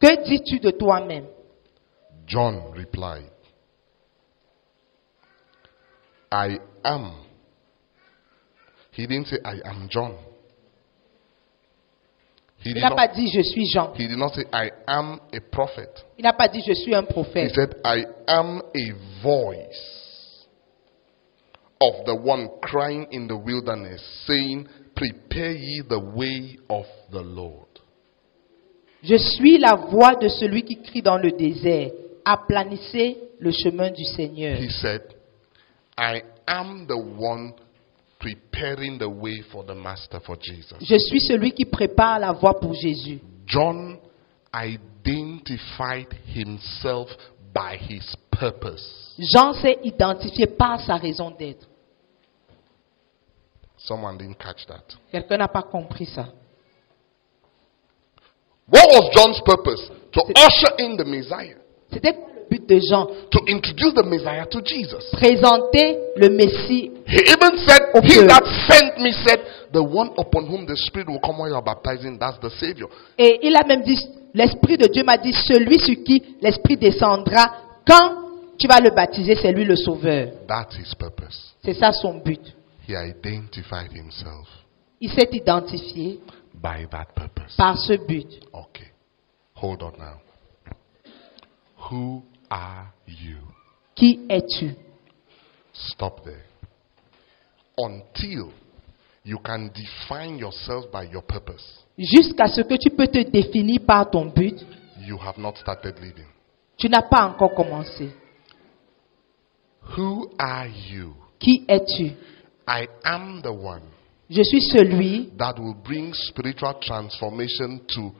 Que dis-tu de toi-même? John replied, I am. He didn't say, I am John. He Il did, n'a not, pas dit je suis Jean. he did not say, I am a prophet. Il n'a pas dit je suis un He prophète. said, I am a voice of the one crying in the wilderness, saying, prepare ye the way of the Lord. Je suis la voix de celui qui crie dans le désert. Aplanissez le chemin du Seigneur. He said, I am the one preparing the way for the Master, for Jesus. Je suis celui qui prépare la voie pour Jésus. John identified himself by his purpose. Jean s'est identifié par sa raison d'être. Someone didn't catch that. Quelqu'un n'a pas compris ça. What was John's purpose? To usher in the Messiah. C'était quoi le but de Jean? To introduce the Messiah to Jesus. Présenter le Messie. He even said, Okay. he that sent me said, the one upon whom the Spirit will come while you are baptizing, that's the Savior. Et il a même dit, l'Esprit de Dieu m'a dit, celui sur qui l'Esprit descendra, quand tu vas le baptiser, c'est lui le Sauveur. That's his purpose. C'est ça son but. He identified himself Il s'est identifié by that purpose. par ce but. Okay. Hold on now. Who are you? Qui es-tu? Stop there. Until you can define yourself by your purpose, Jusqu'à ce que tu peux te définir par ton but, you have not started living. tu n'as pas encore commencé. Who are you? Qui es-tu? I am the one Je suis celui that will bring spiritual transformation to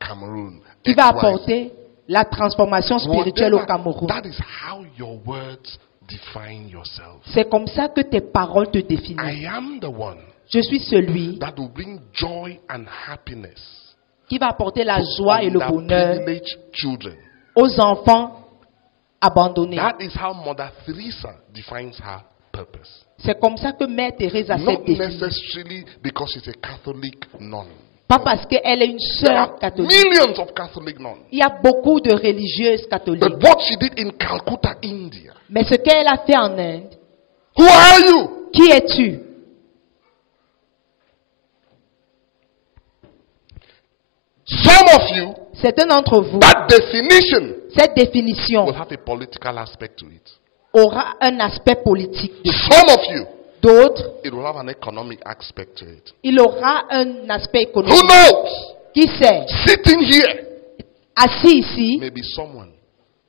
Cameroon. qui va XYZ. apporter la transformation spirituelle au Cameroun. That is how your words define yourself. C'est comme ça que tes paroles te définissent. I am the one Je suis celui that will bring joy and happiness qui va apporter la to joie et le bonheur underprivileged children. aux enfants abandonnés. That is how Mother Teresa defines her purpose. C'est comme ça que Mère Teresa s'est Not définie. necessarily because she's a Catholic nun. Pas parce qu'elle est une There sœur are catholique. millions of Catholic nuns. Il y a beaucoup de religieuses catholiques. But what she did in Calcutta, India. Mais ce qu'elle a fait en Inde, Who are you? qui es-tu? Some of you, Certains d'entre vous, that definition cette définition will have a political aspect to it. aura un aspect politique. Some of you, D'autres, it will have an economic aspect to it. il aura un aspect Who économique. knows? Qui sait? Sitting here, Assis ici, maybe someone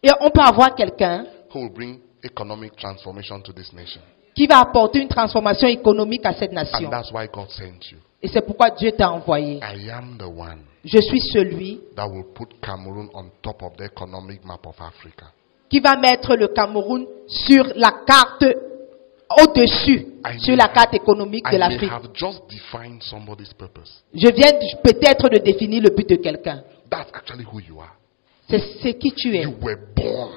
et on peut avoir quelqu'un who will bring economic transformation to this nation. qui va apporter une transformation économique à cette And nation. that's why God sent you. Et c'est pourquoi Dieu t'a envoyé. I am the one Je suis celui that will put Cameroon on top of the economic map of Africa. qui va mettre le Cameroun sur la carte au-dessus, sur la carte économique I de may l'Afrique. have just defined somebody's purpose. Je viens peut-être de définir le but de quelqu'un. That's actually who you are. C'est qui tu es. You were born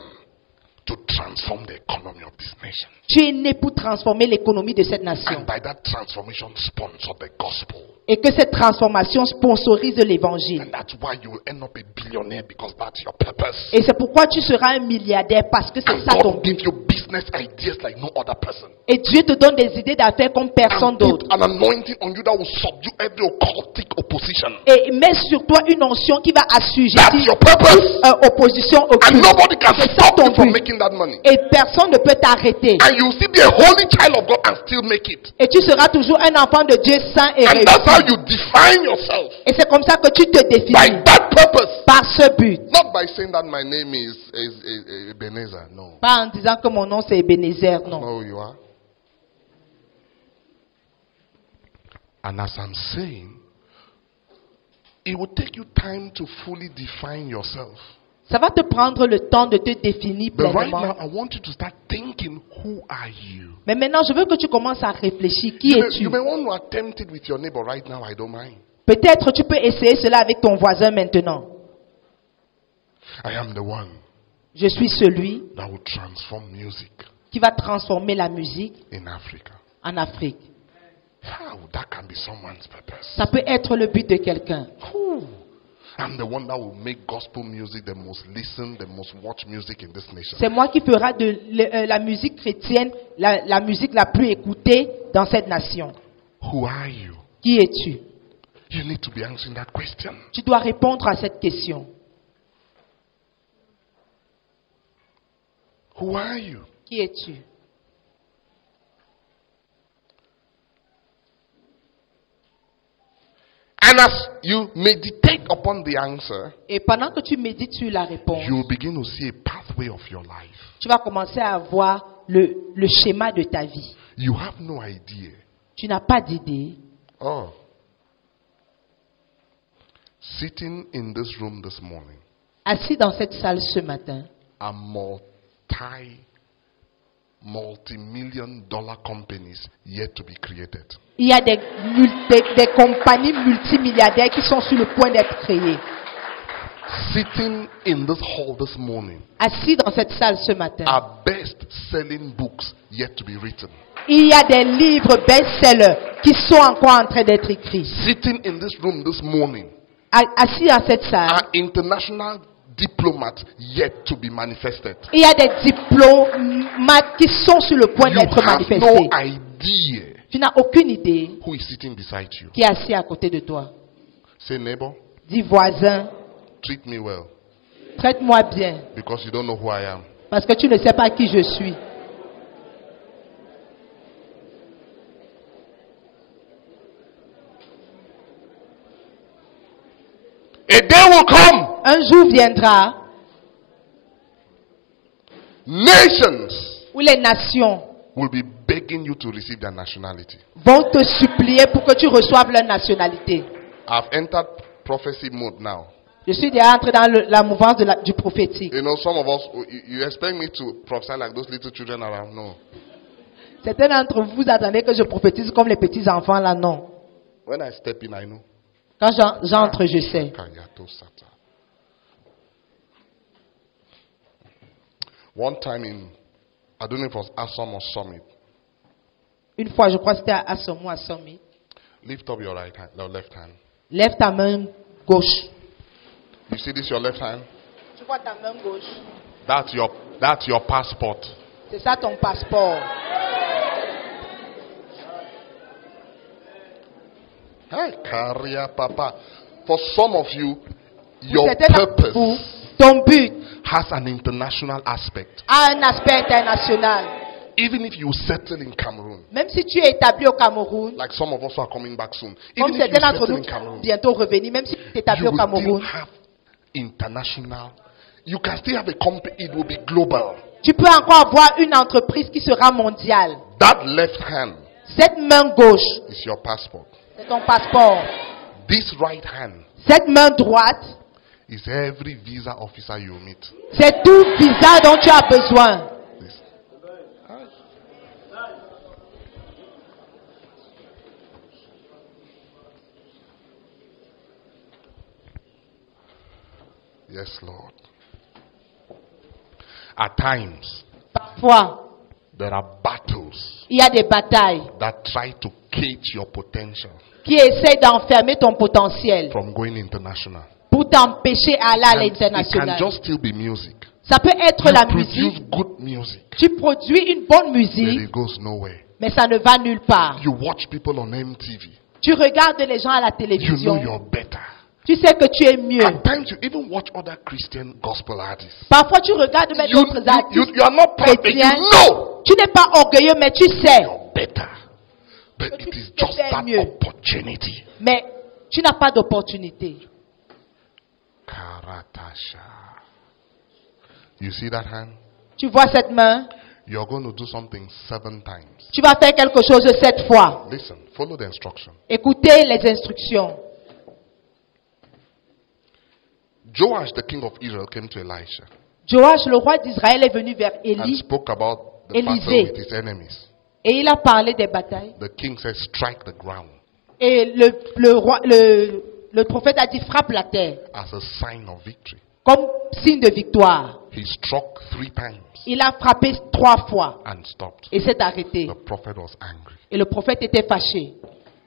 to transform the economy of this nation. Tu es né pour transformer l'économie de cette nation. And by that transformation, sponsor the gospel. Et que cette transformation sponsorise l'évangile. And that's why you will end up a billionaire, because that's your purpose. Et c'est pourquoi tu seras un milliardaire, parce que c'est And ça ton God but. gives you business ideas like no other person. Et Dieu te donne des idées d'affaires comme personne And put d'autre. an anointing on you that will subdue every occultic opposition. Et met sur toi une onction qui va That's assujettir your purpose. opposition And occulte. nobody can C'est ça stop ton you from but. making that money. Et personne ne peut t'arrêter. And you will still be a holy child of God and still make it. Et tu seras toujours un enfant de Dieu saint et And that's how réussi. you define yourself. Et c'est comme ça que tu te By définis. that purpose. Par ce but. Not by saying that my name is Ebenezer. No. Pas en disant que mon nom c'est Ebenezer, That's non. not who you are. And as I'm saying, it will take you time to fully define yourself. Ça va te prendre le temps de te définir But right pleinement. now, I want you to start thinking, who are you? Mais maintenant, je veux que tu commences à réfléchir. Qui es-tu? You may want to attempt it with your neighbor right now. I don't mind. Peut-être tu peux essayer cela avec ton voisin maintenant. I am the one Je suis celui that will transform music qui va transformer la musique in Africa. en Afrique. How? That can be someone's purpose. Ça peut être le but de quelqu'un. Whew. I'm the one that will make gospel music the most listened, the most watched music in this nation. C'est moi qui fera de la musique chrétienne la musique la plus écoutée dans cette nation. Who are you? Qui es-tu? You need to be answering that question. Tu dois répondre à cette question. Who are you? Qui es-tu? And as you meditate upon the answer, Et pendant que tu médites sur la réponse, you will begin to see a pathway of your life. tu vas commencer à voir le schéma de ta vie. You have no idea. Tu n'as pas d'idée. Oh. Sitting in this room this morning, Assis dans cette salle ce matin, are multi-million dollar companies yet to be created. il y a des compagnies multimilliardaires qui sont sur le point d'être créées. Sitting in this hall this morning Assis dans cette salle ce matin, are best-selling books yet to be written. il y a des livres best-sellers qui sont encore en train d'être écrits. Sitting in this room this morning Assis dans cette salle, are international diplomats yet to be manifested. il y a des diplomates qui sont sur le point You d'être have manifestés. no idea Tu n'as aucune idée who is sitting beside you. qui est assis à côté de toi. Say, neighbor, Dis voisin, treat me well traite-moi bien because you don't know who I am. parce que tu ne sais pas qui je suis. A day will come, Un jour viendra nations où les nations will be begging you to receive their nationality. vont te supplier pour que tu reçoives leur nationalité. I've entered prophecy mode now. Je suis déjà entré dans la mouvance du prophétique. You know, some of us, you expect me to prophesy like those little children around? No. Certains d'entre vous attendez que je prophétise comme les petits enfants là, non. When I step in, I know. Quand j'entre, je sais. Kayato Sata. One time I don't know if it was Assam or Summit. Une fois, je crois que c'était à Assomo, à Somi. Lift up your right hand, your left hand. Lève ta main gauche. You see this, your left hand? Tu vois ta main gauche. That's your passport. C'est ça ton passeport. Hi, Karia Papa. For some of you, Pour your certains d'entre purpose vous, ton but has an international aspect. a un aspect international. Even if you settle in Cameroon, Même si tu es établi au Cameroun, like some of us who are coming back soon, comme even if you certains d'entre settle nous in qui vont Cameroon, bientôt revenir, même si tu es établi you au will still Cameroun, have international. You can still have a company. It will be global. tu peux encore avoir une entreprise qui sera mondiale. That left hand Cette main gauche, is your passport. c'est ton passeport. This right hand Cette main droite, is every visa officer you meet. c'est tout visa dont tu as besoin. This. Yes, Lord. At times, Parfois, there are battles il y a des batailles that try to cage your potential qui essaient d'enfermer ton potentiel from going international. pour t'empêcher d'aller à It can l'international. just still be music. Ça peut être You la produce musique. good music, Tu produis une bonne but musique, it goes nowhere. mais ça ne va nulle part. You watch people on MTV. Tu regardes les gens à la You know télévision. you're better. Tu sais que tu es mieux. At times, you even watch other Christian gospel artists. Parfois, tu regardes même d'autres artistes You are not proud, but you chrétiens. know Tu n'es pas orgueilleux, mais tu sais. you're better. But Tu it is sais just that mieux. opportunity. Mais tu n'as pas d'opportunité. Karatasha. You see that hand? Tu vois cette main? You're going to do something 7 times. Tu vas faire quelque chose 7 fois. Listen, follow the instruction. Écoutez les instructions. Joash, the king of Israel, came to Elisha Joach, le roi d'Israël, est venu vers and Élie spoke about the Élisée. battle with his enemies. et il a parlé des batailles. The king said, strike the ground Et le prophète a dit frappe la terre as a sign of victory. comme signe de victoire. He struck 3 times Il a frappé 3 fois and stopped. et s'est arrêté. The prophet was angry. Et le prophète était fâché.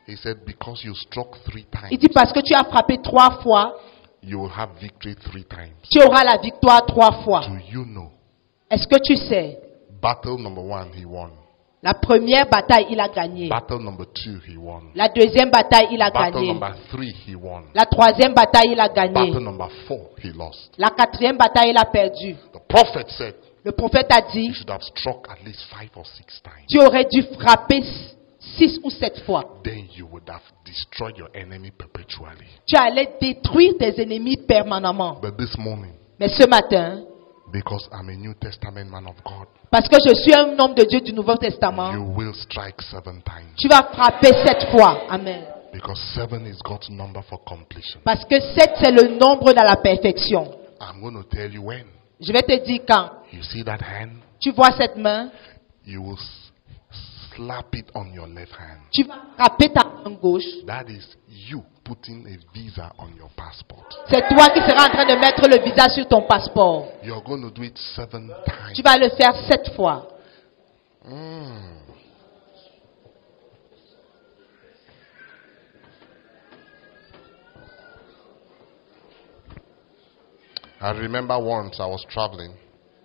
He said, because you struck 3 Il times, dit parce que tu as frappé 3 fois, you will have victory 3 times. tu auras la victoire 3 fois. Do you know? Est-ce que tu sais? Battle number 1, he won. La première bataille, il a gagné. Battle number 2, he won. La deuxième bataille, il a Battle gagné. number 3, he won. La troisième bataille, il a gagné. Battle number 4, he lost. La quatrième bataille, il a perdu. The prophet said, Le prophète a dit, you should have struck at least 5 or 6 times. tu aurais dû frapper 6 ou 7 fois. Then you would have destroyed your enemy perpetually. Tu allais détruire tes ennemis permanemment. But this morning, Mais ce matin, because I'm a New Testament man of God, parce que je suis un homme de Dieu du Nouveau Testament, you will strike 7 times. tu vas frapper 7 fois. Amen. Because 7 is God's number for completion. Parce que 7, c'est le nombre dans la perfection. I'm going to tell you when. Je vais te dire quand. You see that hand? Tu vois cette main, You will slap it on your left hand. tu vas frapper ta main gauche. That is you putting a visa on your passport. C'est toi qui seras en train de mettre le visa sur ton passeport. You're going to do it 7 Tu times. vas le faire 7 fois. I remember once I was traveling.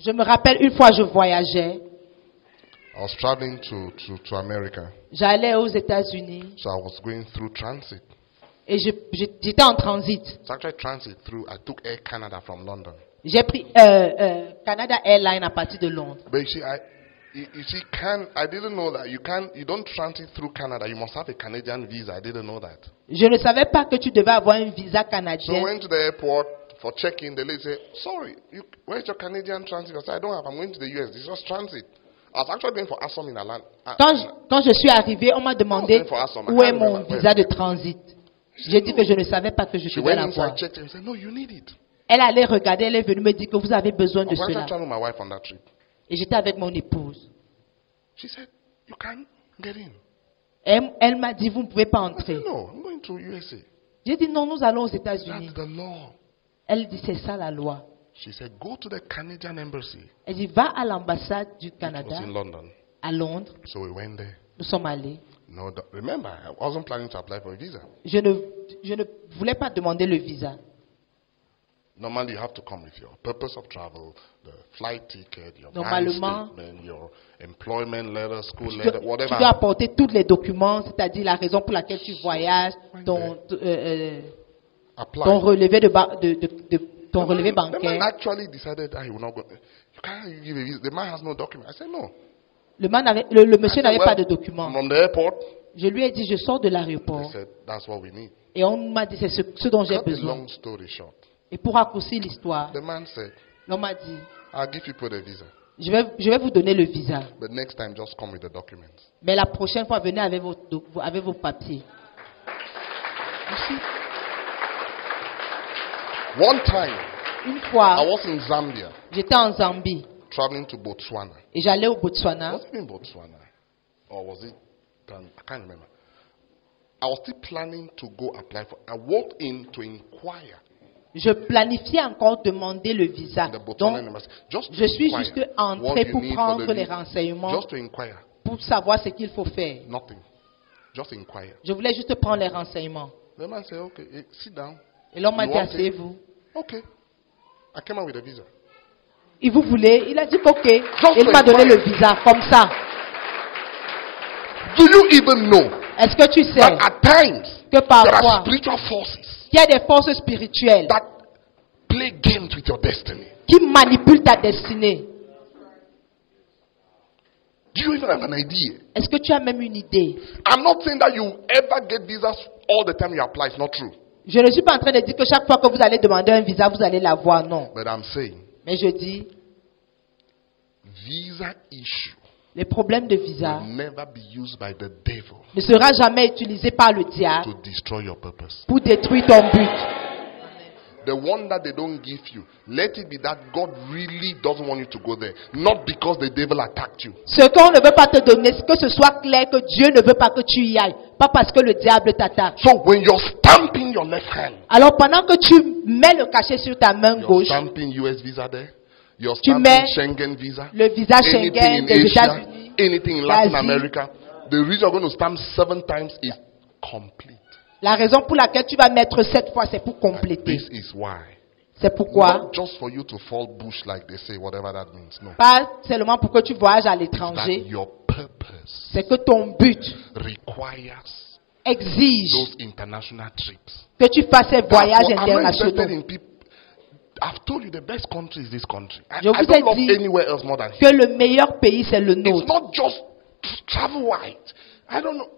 Je me rappelle une fois je voyageais. I was traveling to America. J'allais aux États-Unis So I was going through transit. et j'étais en transit. It's actually transit through. I took Air Canada from London. J'ai pris Canada Airlines à partir de Londres. But you see, I didn't know that you don't transit through Canada. You must have a Canadian visa. I didn't know that. Je ne savais pas que tu devais avoir un visa So I canadien. went to the airport for check-in. The lady said, sorry, where's your Canadian transit? I said, I don't have. I'm going to the US. This was transit. I was actually going for ASOM in Atlanta. Quand je suis arrivé, on m'a demandé où est mon visa de transit. J'ai dit que je ne savais pas que je She devais went l'avoir. inside, checked it, and said, no, you need it. Elle allait regarder, elle est venue me dire que vous avez besoin de I was cela. actually traveling with my wife on that trip. Et j'étais avec mon épouse. She said, you can't get in. Elle m'a dit, vous ne pouvez pas I entrer. said, no, I'm going to USA. J'ai dit, non, nous allons aux That's États-Unis. the law. Elle dit, c'est ça la loi. She said, go to the Canadian embassy. Elle dit, va à l'ambassade du It Canada, was in London. à Londres. So we went there. Nous sommes allés. No, remember, I wasn't planning to apply for a visa. Je ne voulais pas demander le visa. Normally, you have to come with your purpose of travel, the flight ticket, your bank Normalement, statement, your employment letter, school Tu letter, dois, whatever. tu dois apporter tous les documents, c'est-à-dire la raison pour laquelle tu voyages, ton Apply. relevé ton relevé The man bancaire. actually decided that he will not go. You can't give a visa. The man has no document. I said no. Le monsieur I said, n'avait well, pas de documents. From the airport, Je lui ai dit, je sors de they l'aéroport. said that's what we need. Et on m'a dit, c'est ce dont j'ai Cut a besoin. long story short, Et pour raccourcir l'histoire, the man said, l'homme m'a dit, I'll give you the visa, je vais vous donner le visa. but next time just come with the documents. Mais la prochaine fois, venez avec vos papiers. You see? One time, Une I fois, was in Zambia, j'étais en Zambie traveling to Botswana. et j'allais au Botswana. Was it in Botswana? Or was it done? I can't remember. I was still planning to go apply for. I walked in to inquire Je planifiais encore demander le visa. in the Botswana Donc, embassy. Just to je suis inquire juste what entré you pour need for prendre the les visa. renseignements, Just to inquire. pour savoir ce qu'il faut faire. Nothing. Just inquire. Je voulais juste prendre les renseignements. The man said, okay, sit down. Et l'homme m'a You dit, want it? asseyez-vous. Okay. I came out with a visa. Et vous voulez? Il a dit OK. Et il m'a donné le visa, comme ça. Do you even know Est-ce que tu sais that at times que there parfois, are spiritual forces il y a des forces spirituelles that play games with your destiny? qui manipulent ta destinée? Do you even have an idea? Est-ce que tu as même une idée? I'm not saying that you ever get visas all the time you apply. It's not true. Je ne suis pas en train de dire que chaque fois que vous allez demander un visa, vous allez l'avoir. Non. But I'm saying Mais je dis, visa issue les problèmes de visa will never be used by the devil ne sera jamais utilisé par le diable to destroy your purpose. pour détruire ton but. the one that they don't give you, let it be that God really doesn't want you to go there. Not because the devil attacked you. Ce qu'on ne veut pas te donner, que ce soit clair que Dieu ne veut pas que tu y ailles. Pas parce que le diable t'attaque. So when you're stamping your left hand, Alors pendant que tu mets le cachet sur ta main you're gauche, stamping US visa there, you're Tu stamping mets Schengen visa, le visa anything Schengen in des Asia, États-Unis, anything in Latin l'Asie. America, the reason you're going to stamp 7 times is complete. la raison pour laquelle tu vas mettre 7 fois, c'est pour And compléter. this is why. C'est pourquoi, Not just for you to fall bush like they say, whatever that means. No. pas seulement pour que tu voyages à That l'étranger, your purpose c'est que ton but requires exige those international trips. que tu fasses ces voyages Therefore, I'm not interested internationaux. in people. I've told you the best country is this country. I Je vous don't ai love dit anywhere else more than here. Que le meilleur pays, c'est le It's nôtre. not just travel wide. I don't know.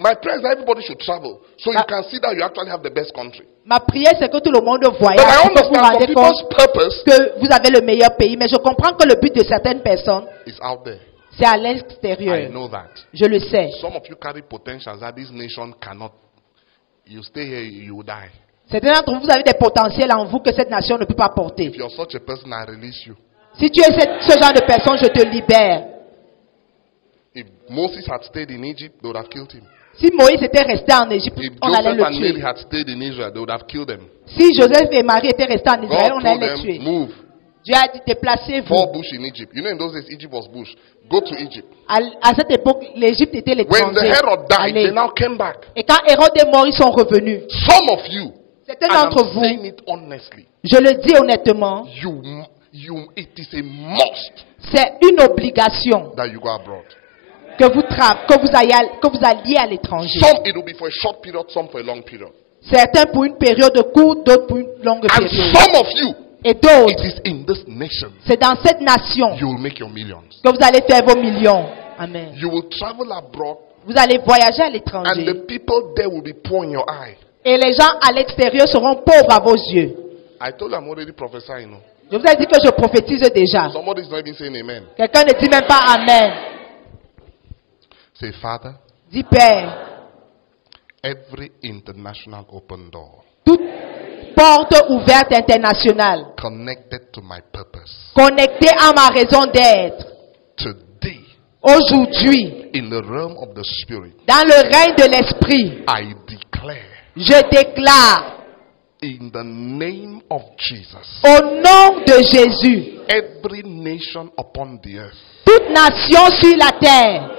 My prayer is that everybody should travel so you can see that you actually have the best country. Ma prière, c'est que tout le monde voyage. But I pour que vous vous understand some rendez people's compte purpose que vous avez le meilleur pays. Mais je comprends que le but de certaines personnes, is out there. c'est à I l'extérieur. know that. Je le sais. Some of you carry potentials that this nation cannot. You stay here, you will die. Certains d'entre vous avez des potentiels en vous que cette nation ne peut pas porter. If you're such a person, I release you. Si tu es ce genre de personne, je te libère. If Moses had stayed in Egypt, they would have killed him. Si Moïse était resté en Égypte, If on allait Joseph le and Mary tuer. had stayed in Israel, they would have killed them. Si Joseph et Marie étaient restés en Israël, God on allait told les them, tuer. move. Dieu a dit, déplacez-vous. 4 bush in Egypt. You know, in those days, Egypt was bush. Go to Egypt. À cette époque, l'Égypte était When the l'étranger. Herod died, Allez. they now came back. Et quand Hérode est mort, ils sont revenus. Some of you, Certains and d'entre I'm vous, saying it honestly, je le dis honnêtement, it is a must c'est une obligation that you go abroad. que vous alliez à l'étranger. Some it will be for a short period, some for a long period. Certains pour une période courte, d'autres pour une longue And période. some of you, Et it d'autres, is in this nation c'est dans cette nation you will make your millions. que vous allez faire vos millions. Amen. You will travel abroad, Vous allez voyager à and l'étranger. the people there will be poor in your eye. Et les gens à l'extérieur seront pauvres à vos yeux. I told you I'm already prophesying. No? Je vous ai dit que je prophétise déjà. Somebody's not even saying amen. Quelqu'un ne dit même pas Amen. Say, Father, Dis Père, every international open door toute porte ouverte internationale, connected to my purpose connectée à ma raison d'être, today aujourd'hui, in the realm of the spirit, dans le règne de l'esprit, I declare je déclare in the name of Jesus, au nom de Jésus, every nation upon the earth toute nation sur la terre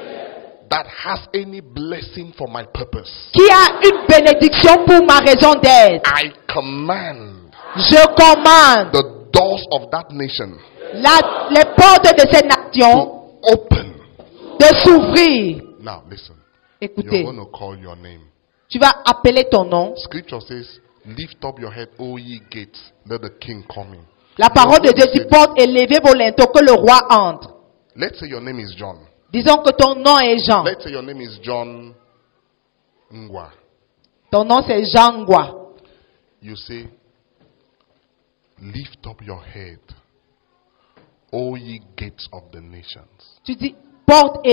that has any blessing for my purpose, qui a une bénédiction pour ma raison d'être, I command je commande the doors of that nation les portes de cette nation to open. de s'ouvrir. Now listen, Écoutez, you're going to call your name. tu vas appeler ton nom. Scripture says, lift up your head, O ye gates, let the king come in. La parole de Dieu dit, porte, élevez vos linteaux, que le roi entre. Let's say your name is John. Disons que ton nom est Jean. Let's say your name is John Ngwa. Ton nom c'est Jean Ngwa. You say, lift up your head, O ye gates of the nations. Tu dis, porte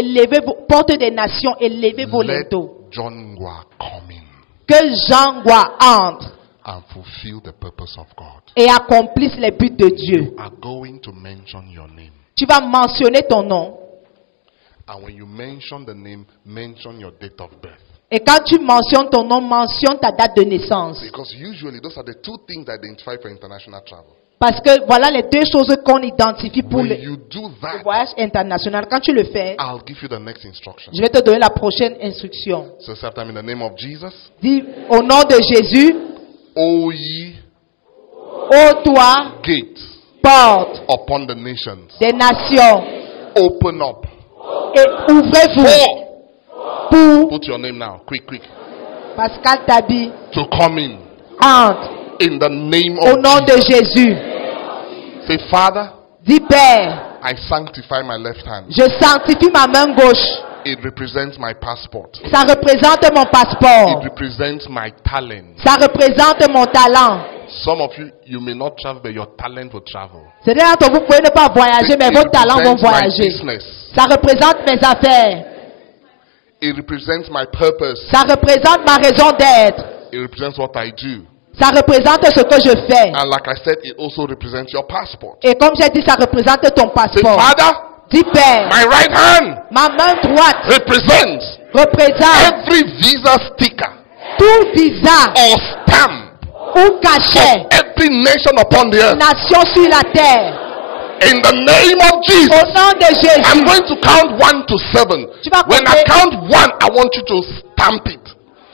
des nations, élevez vos Let linteaux. John Ngwa come in Que Jean Ngwa entre and fulfill the purpose of God. et accomplisse les buts de Dieu. Are going to mention your name. Tu vas mentionner ton nom. And when you mention the name, mention your date of birth. Et quand tu mentionnes ton nom, mentionne ta date de naissance. Because usually those are the two things that identify for international travel. Parce que voilà les deux choses qu'on identifie pour When le you do that, voyage international. Quand tu le fais, I'll give you the next instruction. je vais te donner la prochaine instruction. So sometime in the name of Jesus, Dis au nom de Jésus, O ye ô toi, gates porte upon the nations, des nations, open up. et ouvrez-vous pour Put your name now, quick, Pascal Tabi to come in. entre In the name au of nom de Jesus. Jésus. Say, Father, Dis Père, I sanctify my left hand. je sanctifie ma main gauche. It represents my passport. Ça représente mon It passeport. represents my talent. Ça représente mon talent. Some of you may not travel, but your talent will travel. C'est-à-dire que vous pouvez ne pas voyager, mais It vos talents vont represents my voyager. business. Ça représente mes affaires. It represents my purpose. Ça représente ma raison d'être. It represents what I do. Ça représente ce que je fais. And like I said, it also represents your passport. Et comme j'ai dit, ça représente ton Say, passeport. Father, Dis Père, my right hand ma main droite represents représente every visa sticker tout visa or stamp ou cachet, of every nation upon the earth. nation sur la terre. In the name of Au Jesus, nom de I'm Jésus, going to count 1 to 7. Tu vas When I compter. count 1, I want you to stamp it.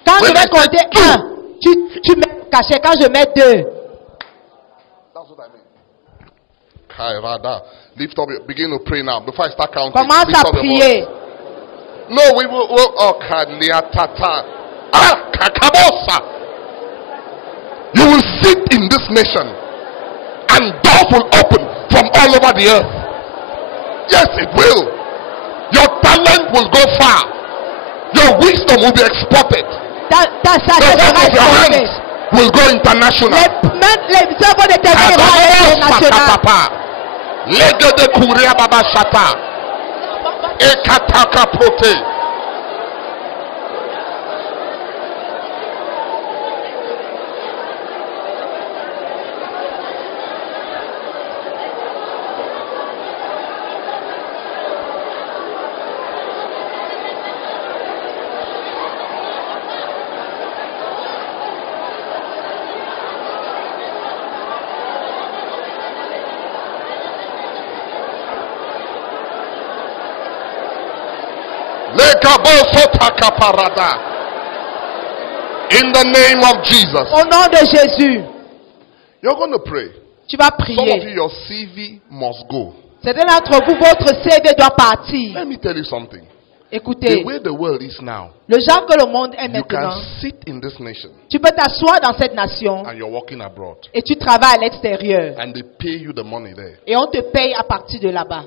quand je When I vais say compter 2, 1, tu mets le cachet. Quand je mets 2, that's what I mean. Kairada. Lift up your, begin to pray now. Before I start counting, commence lift à up your prier. voice. No, we will. Oh, Kaliatata. Ah, Kakabosa. You will sit in this nation, and doors will open from all over the earth. Yes, it will. Your talent will go far. Your wisdom will be exported. Ta The sagesse work sera of your exportée. hands will go international. Les œuvres de tes mains seront internationales. Papa. Lege de Kuria Baba Shata. Ekataka Prote. In the name of Jesus, Au nom de Jésus, you're going to pray. tu vas Some of you, prier. your CV must go. Certains d'entre vous, votre CV doit partir. Let me tell you something. The Écoutez, way the world is now, le genre que le monde est you maintenant, can sit in this nation tu peux t'asseoir dans cette nation and you're working abroad, et tu travailles à l'extérieur. and they pay you the money there. Et on te paye à partir de là-bas.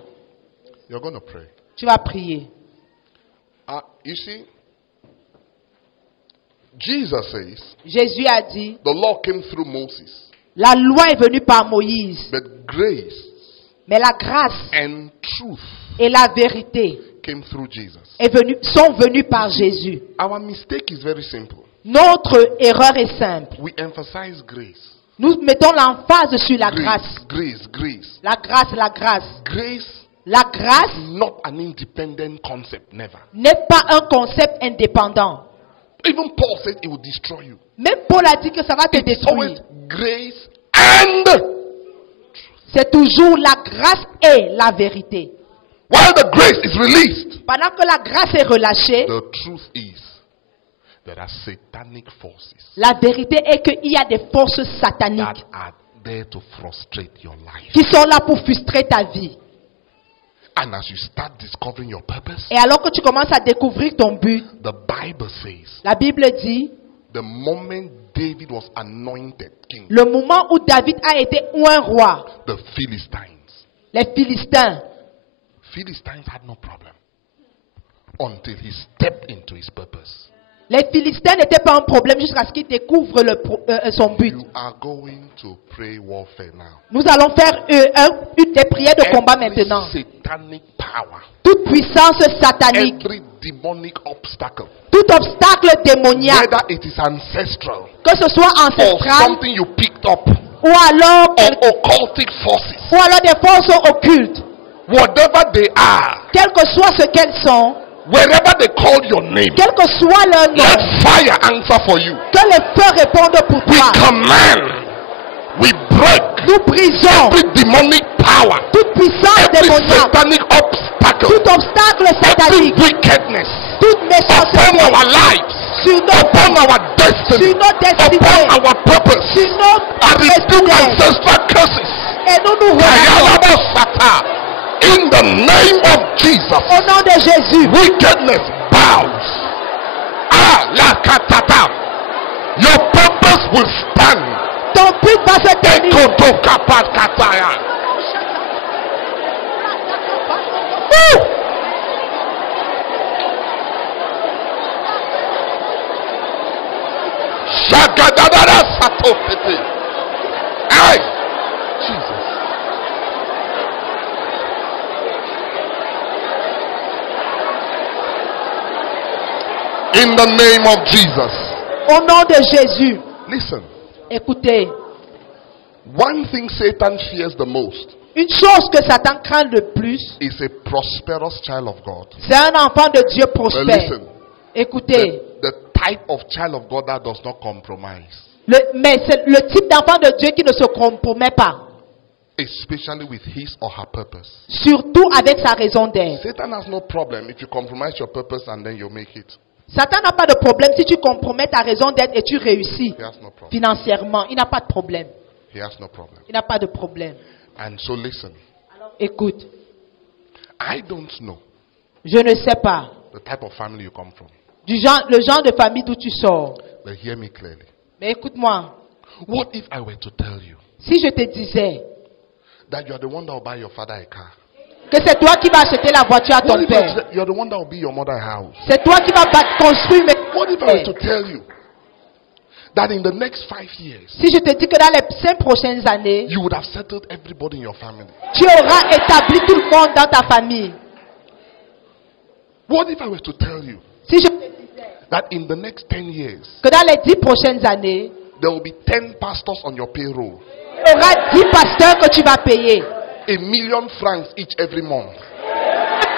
You're going to pray. Tu vas prier. You see, Jesus says Jésus a dit, the law came through Moses, la loi est venue par Moïse, but grace mais la grâce and truth et la vérité came through Jesus. sont venues par Jésus. Our mistake is very simple. Notre erreur est simple. We emphasize grace. Nous mettons l'emphase sur la grâce. Grace. La grâce, la grâce. Grace, La grâce not an independent concept, never. n'est pas un concept indépendant. Even Paul said it will destroy you. Même Paul a dit que ça va te It's always détruire. grace and C'est toujours la grâce et la vérité. while the grace is released, Pendant que la grâce est relâchée, the truth is there are satanic forces la vérité est qu'il y a des forces that sataniques are there to frustrate your life. qui sont là pour frustrer ta vie. And as you start discovering your purpose, Et alors que tu commences à découvrir ton but, the Bible says la Bible dit, the moment David was anointed king, le moment où David a été un roi, the Philistines les Philistins had no problem until he stepped into his purpose. Les Philistins n'étaient pas un problème jusqu'à ce qu'ils découvrent son but. You are going to pray warfare now. Nous allons faire des prières de combat maintenant. Satanic power, Toute puissance satanique, every demonic obstacle, tout obstacle démoniaque, whether it is ancestral que ce soit or ancestral something you picked up, ou alors or occultic forces, des forces occultes, whatever they are, quel que soit ce qu'elles sont, wherever they call your name, quel que soit leur nom, let fire answer for you. que les feux répondent pour We toi. command, we break Nous brisons every demonic power, toute puissance every démoniaque, satanic obstacle, tout obstacle every satanique, wickedness toute upon méchanceté our lives, sur nos upon vies, our destiny, sur nos destinées, upon our purpose. sur nos I rebuke destinées. ancestral curses. Et nous nous relâchons Kayalabosata. In the name of Jesus, au nom de Jésus. wickedness bows. La katata. Your purpose will stand. Ton but va se tenir. Ekotokapakataya. Shakadadada satopete. Hey, Jesus. In the name of Jesus. Au nom de Jésus. Listen, Écoutez, One thing Satan fears the most une chose que Satan craint le plus, is a prosperous child of God. c'est un enfant de Dieu But prospère. listen, Écoutez, the type of child of God that does not compromise, mais c'est le type d'enfant de Dieu qui ne se compromet pas, especially with his or her purpose. surtout avec sa raison d'être. Satan has no problem if you compromise your purpose and then you make it. Satan n'a pas de problème si tu compromets ta raison d'être et tu réussis He has no problem. financièrement. Il n'a pas de problème. He has no problem. Il n'a pas de problème. And so listen, Écoute, I don't know je ne sais pas the type of family you come from, le genre de famille d'où tu sors. but hear me clearly. Mais écoute-moi, What if I were to tell you si je te disais that you are the one that will buy your father a car? que c'est toi qui vas acheter la voiture à What ton if I were to père, say, you are the one that will be your mother a house? c'est toi qui vas construire What if I were to tell you that in the next 5 years Si je te dis que dans les 5 prochaines années, you would have settled everybody in your family? tu auras établi tout le monde dans ta famille. What if I were to tell you Si je te disais that in the next 10 years que dans les 10 prochaines années, there will be 10 pastors on your payroll, il y aura 10 pasteurs que tu vas payer. £1,000,000 each every month,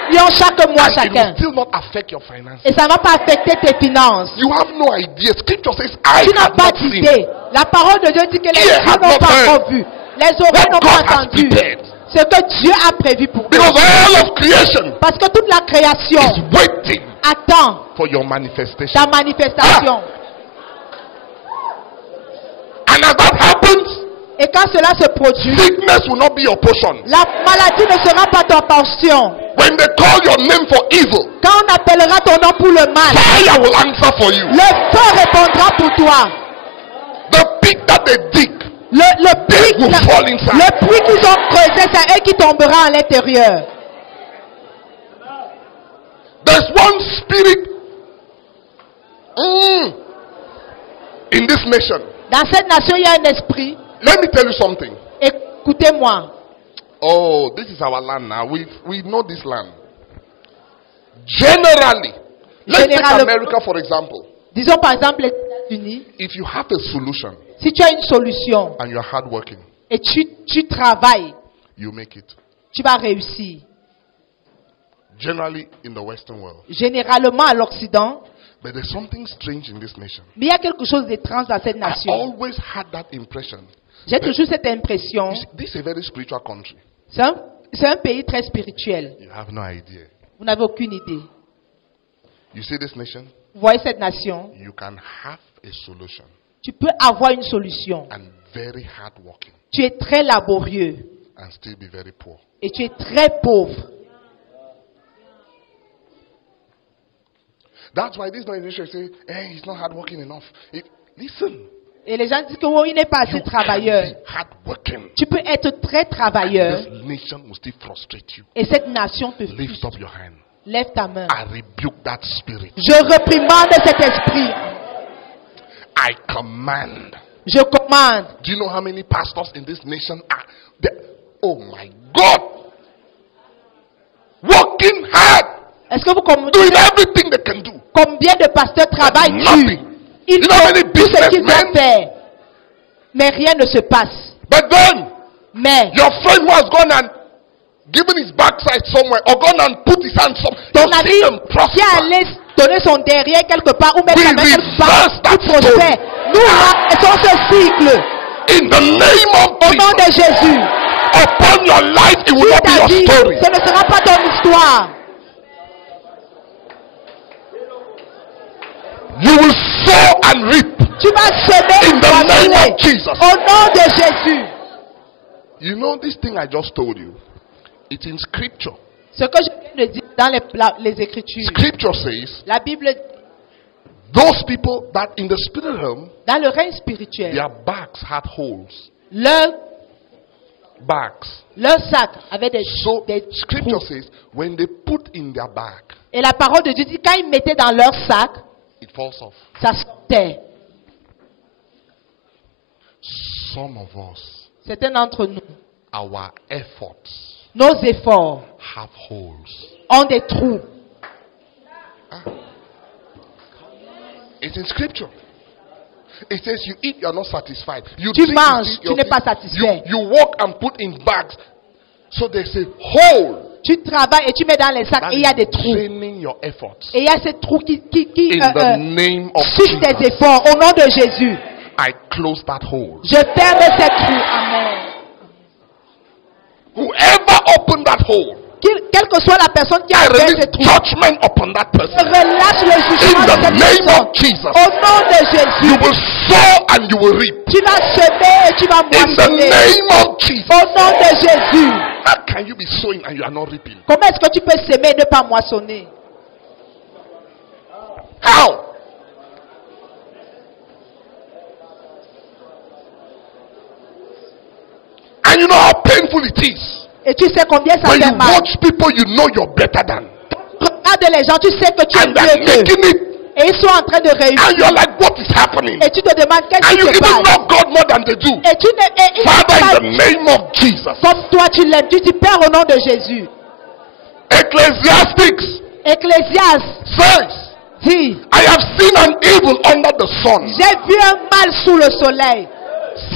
Millions chaque mois and it will chacun. still not affect your finances? Et ça ne va pas affecter tes finances. You have no idea. Scripture says, I Tu n'as have pas not seen d'idée. La parole de Dieu dit que les Ear yeux hath n'ont not pas heard encore vu. Les oreilles what n'ont God pas has entendu. prepared. Ce que Dieu a prévu pour Because toi. all of creation Parce que toute la création is waiting attend for your manifestation. ta manifestation. And as that happens, Et quand cela se produit, sickness will not be your portion. la maladie ne sera pas ta portion. When they call your name for evil, Quand on appellera ton nom pour le mal, fire will answer for you. le feu répondra pour toi. The pit that they dig, Le they puits, will fall inside. le puits qu'ils ont creusé, c'est eux qui tombera à l'intérieur. There's one spirit in this nation. Dans cette nation, il y a un esprit. Let me tell you something. Écoutez-moi. Oh, this is our land now. We know this land. Generally, let's take Généralement- America for example. Disons par exemple les États-Unis. If you have a solution Si tu as une solution and you're hardworking, et tu travailles, you make it. tu vas réussir. Generally in the Western world. Généralement à l'Occident, But there's something strange in this nation. mais il y a quelque chose d'étrange dans cette I nation. always had that impression. J'ai toujours cette impression. You see, this is a very spiritual country. C'est un pays très spirituel. You have no idea. Vous n'avez aucune idée. You see this nation? Vous voyez cette nation? You can have a solution Tu peux avoir une solution. and very hardworking Tu es très laborieux and still be very poor. et tu es très pauvre. That's why this nation say, hey, he's not hardworking enough. Listen, Et les gens disent que oh, il n'est pas assez you can travailleur. be hardworking. Tu peux être très travailleur This nation will still frustrate you. et cette nation te Lift frustre. up your hand. Lève ta main. I rebuke that spirit. Je réprimande cet esprit. I command. Je commande. Do you know how many pastors in this nation are there? Oh my God! Working hard, Est-ce que vous comprenez doing everything they can do. combien de pasteurs travaillent Nothing. Ils You know how many font tout ce qu'ils doivent businessmen? faire. Mais rien ne se passe. But then, Mais your friend who has gone and given his backside somewhere or gone and put his hand somewhere, ton you see ami them qui est prosper. allé donner son derrière quelque part ou mettre We sa main quelque part, reverse that il prospère. Nous renversons ce cycle In the name of au nom de Jesus, Jésus. upon your life, it will Sur not be ta your vie, story. ce ne sera pas ton histoire. You will sow and reap. Tu vas semer In et the name moissonner. of Jesus. Au nom de Jésus. You know this thing I just told you? It's in scripture. Ce que je viens de dire dans les Écritures. Scripture says, La Bible, those people that in the spirit realm, dans le règne spirituel, their backs had holes. leur Backs. sac avait des So des scripture trous. says, when they put in their bag, Et la parole de Dieu dit, quand ils mettaient dans leur sac, it falls off. ça sortait. Some of us, Certains d'entre nous, our efforts nos efforts have holes. ont des trous. It's in scripture. It says you eat, you are not satisfied. You Tu drink, manges, you eat, tu n'es pas you, satisfait. you walk and put in bags. So there's a hole Tu travailles et tu mets dans les sacs that et il y a des is trous. draining your efforts. Et il y a ces trous qui In the name of sucent tes Jesus, efforts. Au nom de Jésus, I close that hole. je ferme ces trous. Amen. Whoever opened that hole, Quelle que soit la personne qui I a fait release ces trous, judgment upon that je person. relâche le jugement In de the cette name personne. of Jesus, Au nom de you Jésus, will sow and you will reap. tu vas semer et tu vas In the moissonner. name of Jesus. Au nom de Jésus. How can you be sowing and you are not reaping? Comment est-ce que tu peux semer et ne pas moissonner? How? And you know how painful it is. Et tu sais combien ça When fait you mal. watch people you know you're better than. Regarde les gens, tu sais que tu es And they're mieux qu'eux. making it. Et ils sont en train de And réussir. you're like, what is happening? Et tu te demandes qu'est-ce And qui you se even passe. love God more than they do. Et tu ne, et Father, in the name of Jesus. comme toi tu l'aimes, tu dis Père au nom de Jésus. Ecclesiastics Ecclésiaste says, dit, I have seen an evil under the sun. j'ai vu un mal sous le soleil.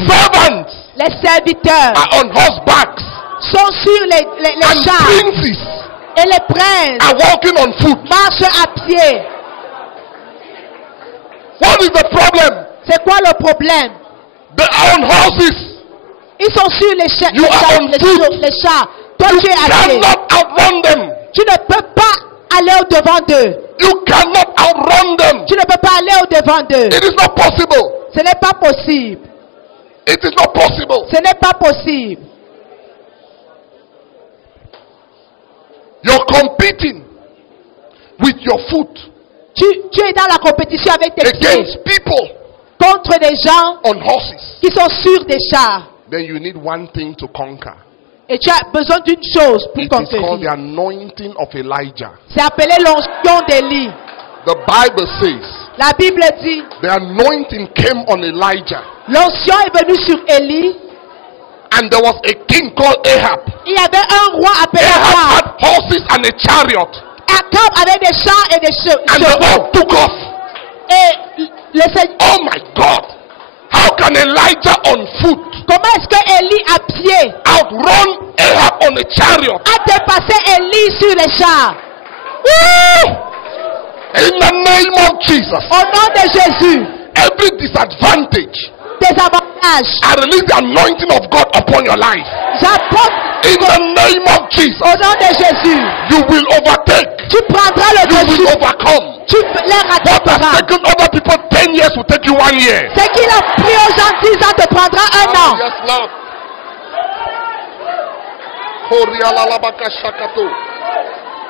Servants Les serviteurs are on horsebacks. sont sur les And chars princes et les princes are walking on foot. marchent à pied. What is the problem? C'est quoi le problème? They are on horses. Ils sont sur les chars. You are on foot. Les chars. Toi tu es à pied. Cannot outrun them. Tu ne peux pas aller au devant d'eux. You cannot outrun them. Tu ne peux pas aller au devant d'eux. It is not possible. Ce n'est pas possible. It is not possible. Ce n'est pas possible. You're competing with your foot Tu es dans la compétition avec tes pieds against people contre des gens on horses. qui sont sur des chars. Then you need one thing to conquer. Et tu as besoin d'une chose pour It is called the conquérir. anointing of Elijah. C'est appelé l'onction d'Élie. The Bible says La Bible dit, the anointing came on Elijah. l'onction est venue sur Élie. And there was a king called Ahab. Il y avait un roi appelé Ahab Ahab. had horses and a chariot. Ahab avait des chars et des And they chevaux. all took off. Et le Seigneur, Oh my God. How can Elijah on foot comment est-ce que Élie à pied outrun Ahab on a chariot? a dépassé Élie sur les chars? Woo! In the name of Jesus. Au nom de Jésus, Every disadvantage, des avantages. I release the anointing of God upon your life. J'apporte In the name of Jesus. au nom de Jésus. You will overtake. Tu prendras le You dessus. will overcome. Tu les What has rattraperas. taken other people 10 years will take you 1 year. Ce qu'il a pris aux gens 10 ans te prendra un an. Yes, Lord. Korialalabakashakato.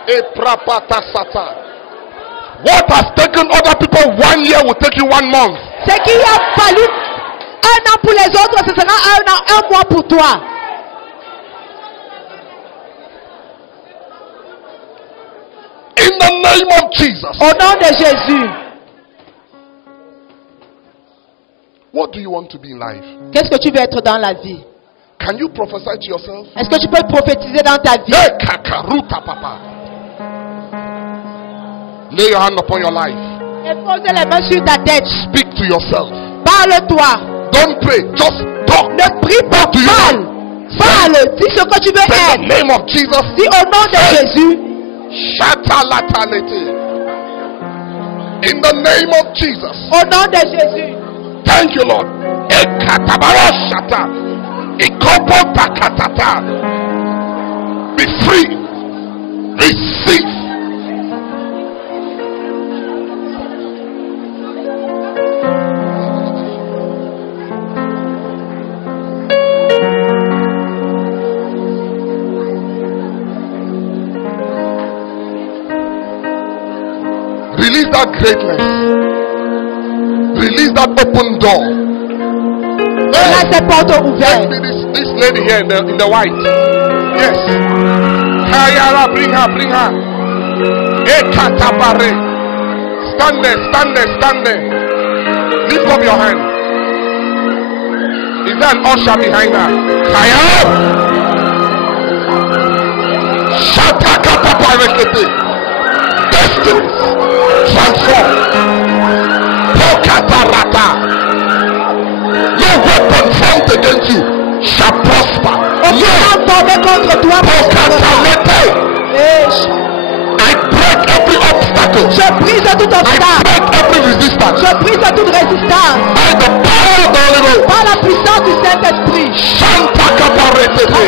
Eprapatasata. What has taken other people 1 year will take you 1 month. Ce qu'il a fallu un an pour les autres, ce sera un an, un mois pour toi. In the name of Jesus. Au nom de Jésus. What do you want to be in life? Qu'est-ce que tu veux être dans la vie? Can you prophesy to yourself? Est-ce que tu peux prophétiser dans ta vie? Hey, kakaruta papa. Lay your hand upon your life. Et pose les mains sur ta tête. Speak to yourself. Parle-toi. Don't pray. Just talk. Ne prie pas. Do you Parle. know? Parle. Dis ce que tu veux Say the être. name of Jesus. Dis au nom de Jésus. Shatalatalete. In the name of Jesus. Au nom de Jésus. Thank you, Lord. Ekatabaroshata. Ikopotakatata. Be free. Receive. Release that greatness. Release that open door. Là, ces portes Let ouvertes. me this lady here in the white. Yes. Kayara, bring her. Ekatabare. Stand there. Lift up your hand. Is there an usher behind her? Kayara. Shatakataparekete. Destinies transform. Pokatarata. contre toi. I break every obstacle. Je brise tout I obstacle. break every resistance. Je brise toute résistance. By the power of the Holy Ghost. Par la puissance du Saint-Esprit. Shanta kaparetete.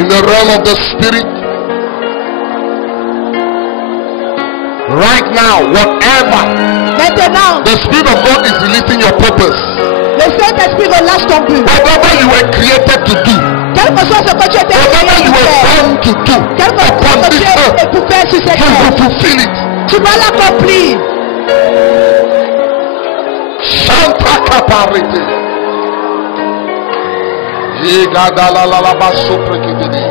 In the realm of the spirit, right now, whatever Maintenant, the Spirit of God is releasing your purpose, le Saint-Esprit relâche ton but. whatever you were created to do, Quel que soit ce que tu étais whatever créé you pour were faire, born to do, quel que soit upon ce que this tu earth, es pour faire sur cette you terre, will fulfill it. tu vas l'accomplir. Shanta kaparete. Yegadalalalabasoprekitidi.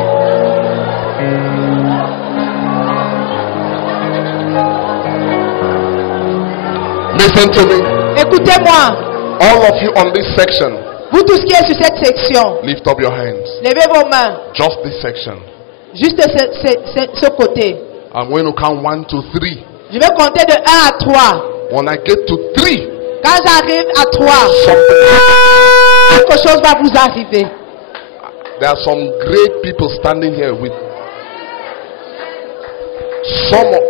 Listen to me. Écoutez-moi, All of you on this section, vous tous qui êtes sur cette section, lift up your hands. levez vos mains, Just this section. juste ce côté. I'm going to count 1 to 3. Je vais compter de 1 à 3. When I get to 3, Quand j'arrive à 3, something. quelque chose va vous arriver. There are some great people standing here with some of,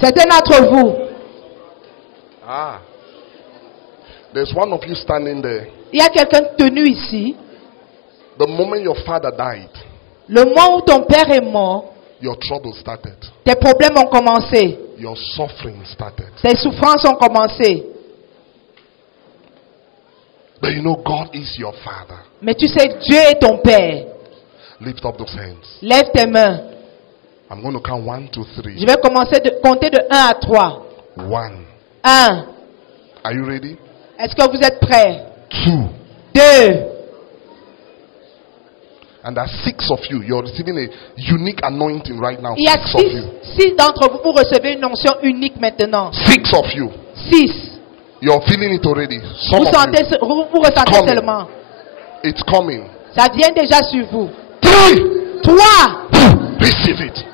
Certains d'entre vous, there's one of you standing there. il y a quelqu'un tenu ici. The moment your father died, Le moment où ton père est mort, your trouble started. tes problèmes ont commencé. Your suffering started. Tes souffrances ont commencé. But you know God is your father. Mais tu sais, Dieu est ton père. Lift up those hands. Lève tes mains. I'm going to count 1 to Je 3. vais commencer de compter de 1 à 3. 1. 1. Are you ready? Est-ce que vous êtes prêts? 2. 2. And there are 6 of you. You're receiving a unique anointing right now. Il y a 6 of you. 6 d'entre vous, vous recevez une onction unique maintenant. 6 of you. 6. You're feeling it already. Some Vous, of sentez, you. vous ressentez Coming. seulement. It's coming. Ça vient déjà sur vous. 3. 3. Receive it.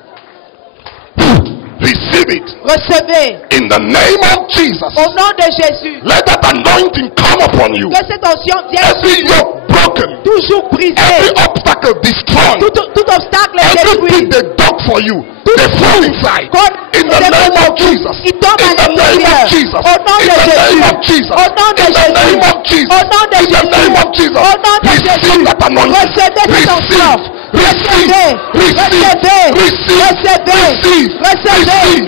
Receive it. Recevez. In the name of Jesus. Au nom de Jésus. Let that anointing come upon you. Que cette onction vienne Every yoke broken. toujours brisée. Every obstacle destroyed. Tout obstacle est Everything détruit. they dug for you, they fall inside. In the name of Jesus. Il tombe In à the name l'intérieur. of Jesus. Au nom In de the name Jésus. of Jesus. Au nom de In the Jésus. name of Jesus. Au nom de In the Jésus. name of Jesus. Au nom de Receive Jésus. that anointing. Recevez cette onction. Receive. Recevez. Receive. Recevez. Receive. Recevez. Receive. Recevez.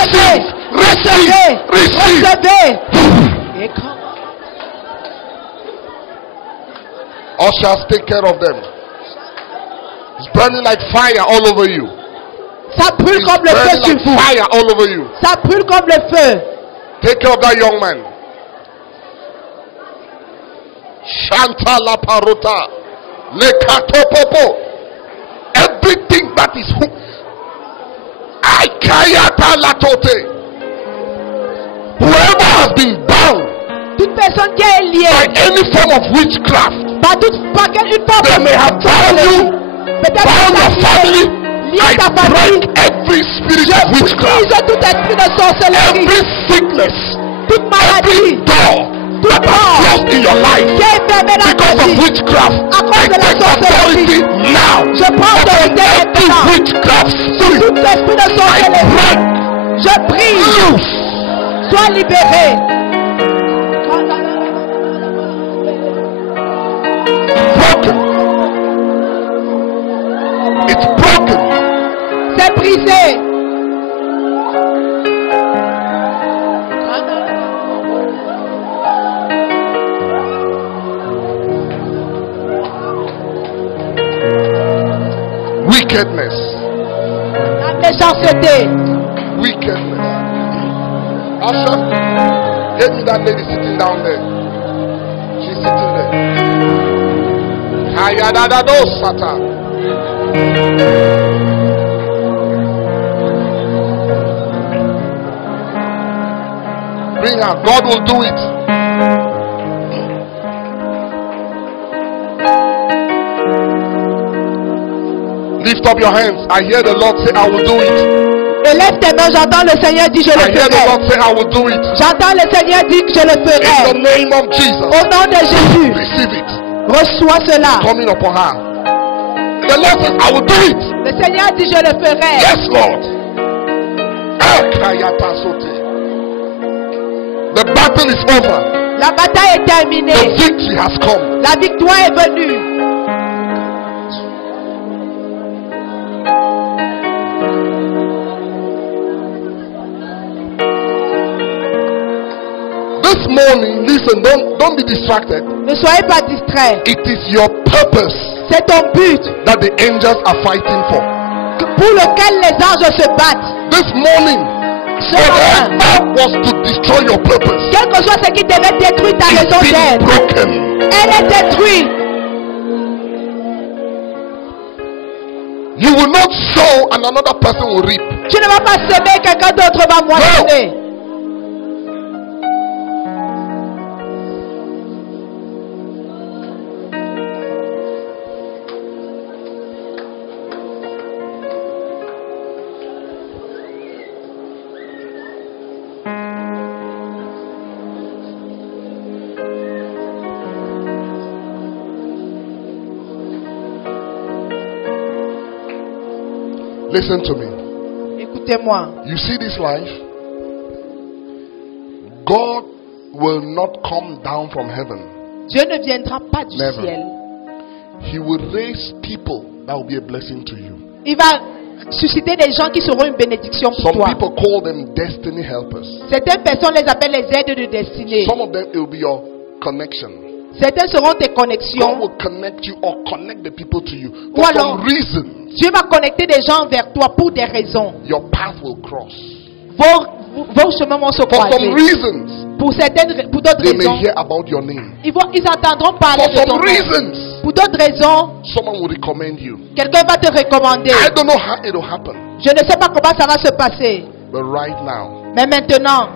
Receive. Recevez. Receive. Recevez. Et comment? Ushers, take care of them. It's burning like fire all over you. Ça brûle It's comme le feu burning sur like vous. fire all over you. Ça brûle comme le feu. Take care of that young man. Shanta la parota. Lekatopopo. Everything that is Aikayata latote. Whoever has been bound Toute personne qui est by liée any form of witchcraft, par une forme they may have bound you, peut-être bound your family. lié I ta famille. break every spirit Je of witchcraft, brise tout esprit de sorcellerie, every sickness, toute every maladie, door that has mort closed in your life qui est fermée dans ta because of vie. witchcraft. À cause I de la take sorcellerie. authority now Je prends upon autorité every maintenant. witchcraft spirit. Tout esprit de I sorcellerie, break je brise, loose. sois libéré. Broken. It's broken. C'est brisé. Wickedness. La méchanceté. Wickedness. Usher, get me that lady sitting down there. Ayadadadosata. Bring her. God will do it. Lift up your hands. I hear the Lord say, I will do it. Élève tes mains, j'entends le Seigneur dire je I le hear the ferai. Lord say, I will do it. J'entends le Seigneur dire que je le In the ferai. name of Jesus. Au nom de Jésus, Receive it. reçois cela. Coming upon her. The Lord says, I will do it. Le Seigneur dit je le ferai. Yes, Lord. Akayatasote. The battle is over. La bataille est terminée. The victory has come. La victoire est venue. This morning, listen, don't be distracted. Ne soyez pas distraits. It is your purpose C'est ton but that the angels are fighting for. pour lequel les anges se battent. This morning, Ce matin, whatever was to destroy your purpose quel que soit ce qui devait détruire ta is raison being d'être, broken. elle est détruite. You will not sow and another person will reap. Tu ne vas pas semer, quelqu'un d'autre va moissonner. Listen to me. Écoutez-moi. You see this life? God will not come down from heaven. Dieu ne viendra pas du Never. ciel. He will raise people that will be a blessing to you. Il va susciter des gens qui seront une bénédiction pour Some toi. people call them destiny helpers. Certaines personnes les appellent les aides de destinée. Some of them it will be your connection. Certaines seront tes God connexions. will connect you or connect the people to you. Ou For alors- some reason, Dieu va connecter des gens vers toi pour des raisons. your path will cross. Vos chemins vont se For some croiser. reasons, Pour d'autres they may raisons, hear about your name. ils entendront parler For de ton some nom. reasons, Pour d'autres raisons, someone will recommend you. quelqu'un va te recommander. I don't know how it will happen. Je ne sais pas comment ça va se passer. But right now, Mais maintenant,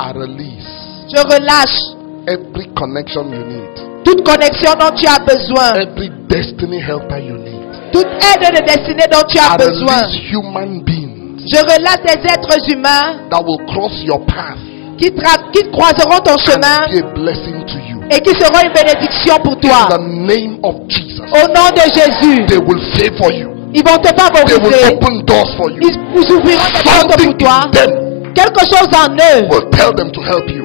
I release je relâche every connection you need, toute connexion dont tu as besoin. every destiny helper you need. Toute aide de destinée dont tu as I besoin. release human beings Je relâche des êtres humains that will cross your path qui croiseront ton and chemin be a blessing to you. et qui seront une bénédiction pour In toi. the name of Jesus, Au nom de Jésus, they will favor you. ils vont te They will favoriser. open doors for you. Ils ouvriront des portes Something pour toi. in them Quelque chose en eux will tell them to help you.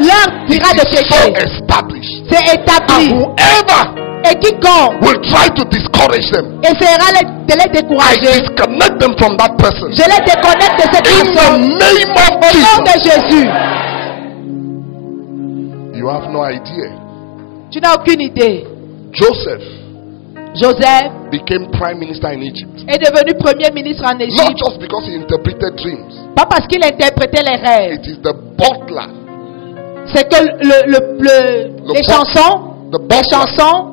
leur dira de It's so t'aider. established. C'est And établi. whoever Et quiconque will try to discourage them, essaiera de les I décourager, disconnect them from that person. je les déconnecte de cette In the personne. name of Au nom de Jesus. Jésus. You have no idea. Tu n'as aucune idée. Joseph Joseph became prime minister in Egypt. est devenu premier ministre en Not Égypte. just because he interpreted dreams. Pas parce qu'il interprétait les rêves. It is the butler. C'est que les The butler chansons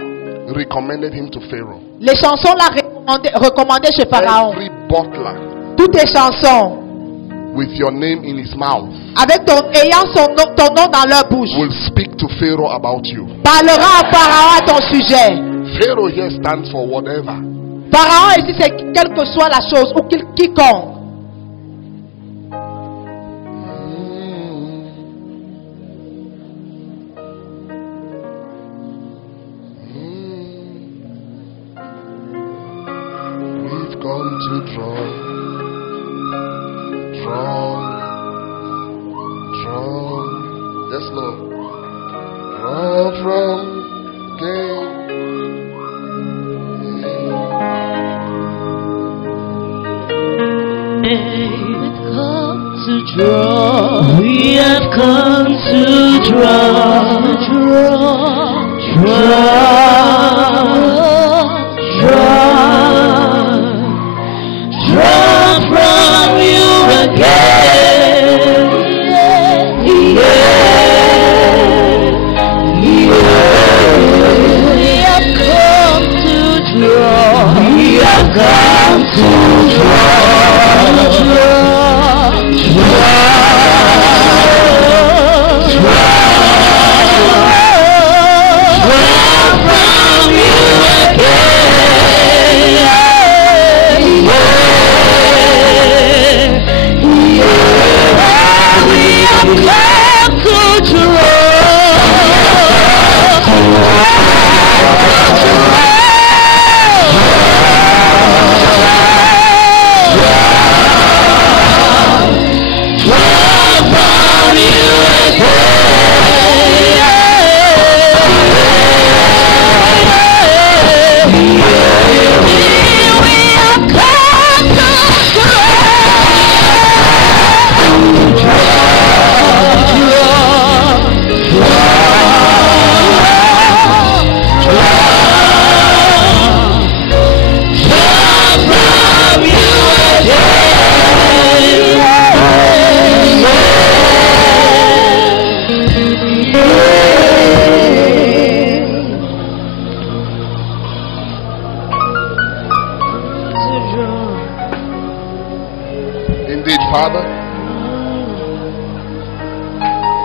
recommended him to Pharaoh. les chansons l'a recommandé chez Pharaon. Every butler Toutes les chansons with your name in his mouth avec ayant ton nom dans leur bouche will speak to Pharaoh about you. parlera à Pharaon à ton sujet. Pharaoh here stands for whatever. Pharaon ici c'est quelle que soit la chose ou quiconque. We've come to draw. Yes, Lord. Draw from King. We have come to draw from you again. We have come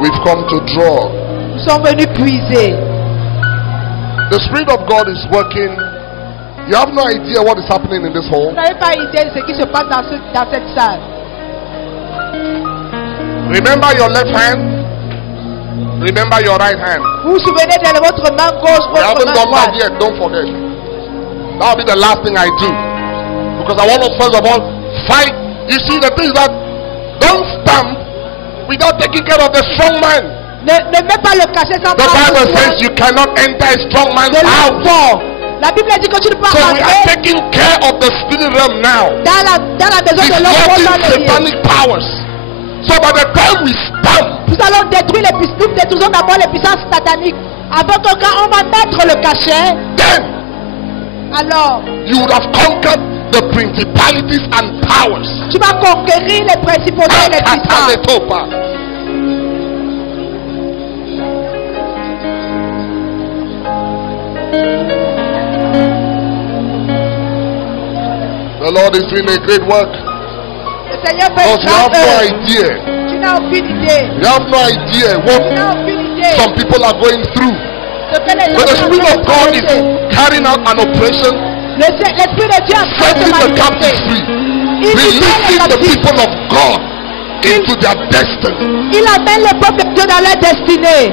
We've come to draw. Nous sommes venus puiser. The Spirit of God is working. You have no idea what is happening in this hall. Vous n'avez pas idée de ce qui se passe dans cette salle. Remember your left hand. Remember your right hand. Vous vous souvenez de votre main gauche, We votre haven't main done that droite. yet. Don't forget. That'll be the last thing I do. Because I want us first of all fight. You see, the thing is that don't stamp without taking care of the strong man. Ne mets pas le cachet sans The prendre Bible soin says you cannot enter a strong man's de house. l'enfant. La Bible dit que tu ne peux pas So we are rentrer taking care of the spirit realm now. dans la maison de l'enfant Distorting dans le ciel. satanic powers. So by the time we stamp, Nous allons détruire les puissances, nous détruisons d'abord les puissances sataniques. Avant que quand on va mettre le cachet, then alors you would have conquered the principalities and powers. tu vas conquérir les principautés et les puissances. Akataletopa. The Lord is doing a great work. Le Seigneur fait Because une you have grande no œuvre. idea. Tu n'as aucune idée. You have no idea Tu what n'as aucune idée. some people are going through. Ce que les But the gens Spirit sont of God is traversés. carrying out an operation, L'Esprit de Dieu a fait setting the captives manifester. free, Il libère les releasing the captifs. people of God into their destiny. Il amène le peuple de Dieu dans leur destinée.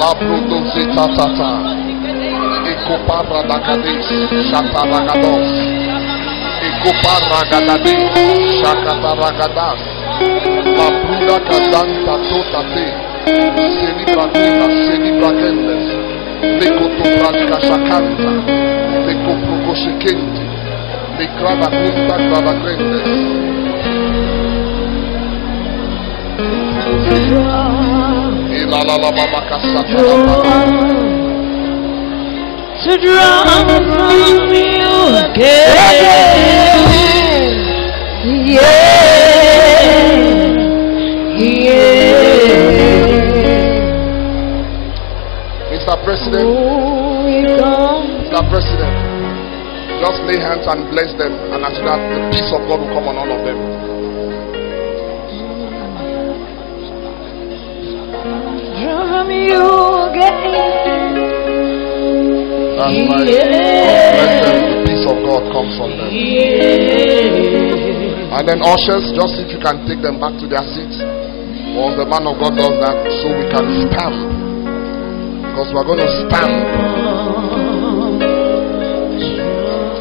La Brudozita Tata, Ekopara Dakadis, Shataragados, Ekopara Gadadis, Shakataragadas, La Bruda Kadanta Totate, Selibratina, Selibrakendes, Lekotobranika Shakanta, Lekoprogoshikenti, Lekrada Kunta Gradagrendes. La la la mama kasata la To draw from you again. Mr. President, Mr. President, just lay hands and bless them, and after that, the peace of God will come on all of them. From you again. That's right. God bless them. The peace of God comes on them. And then ushers, just if you can take them back to their seats. Well, the man of God does that so we can stamp. Because we're going to stamp.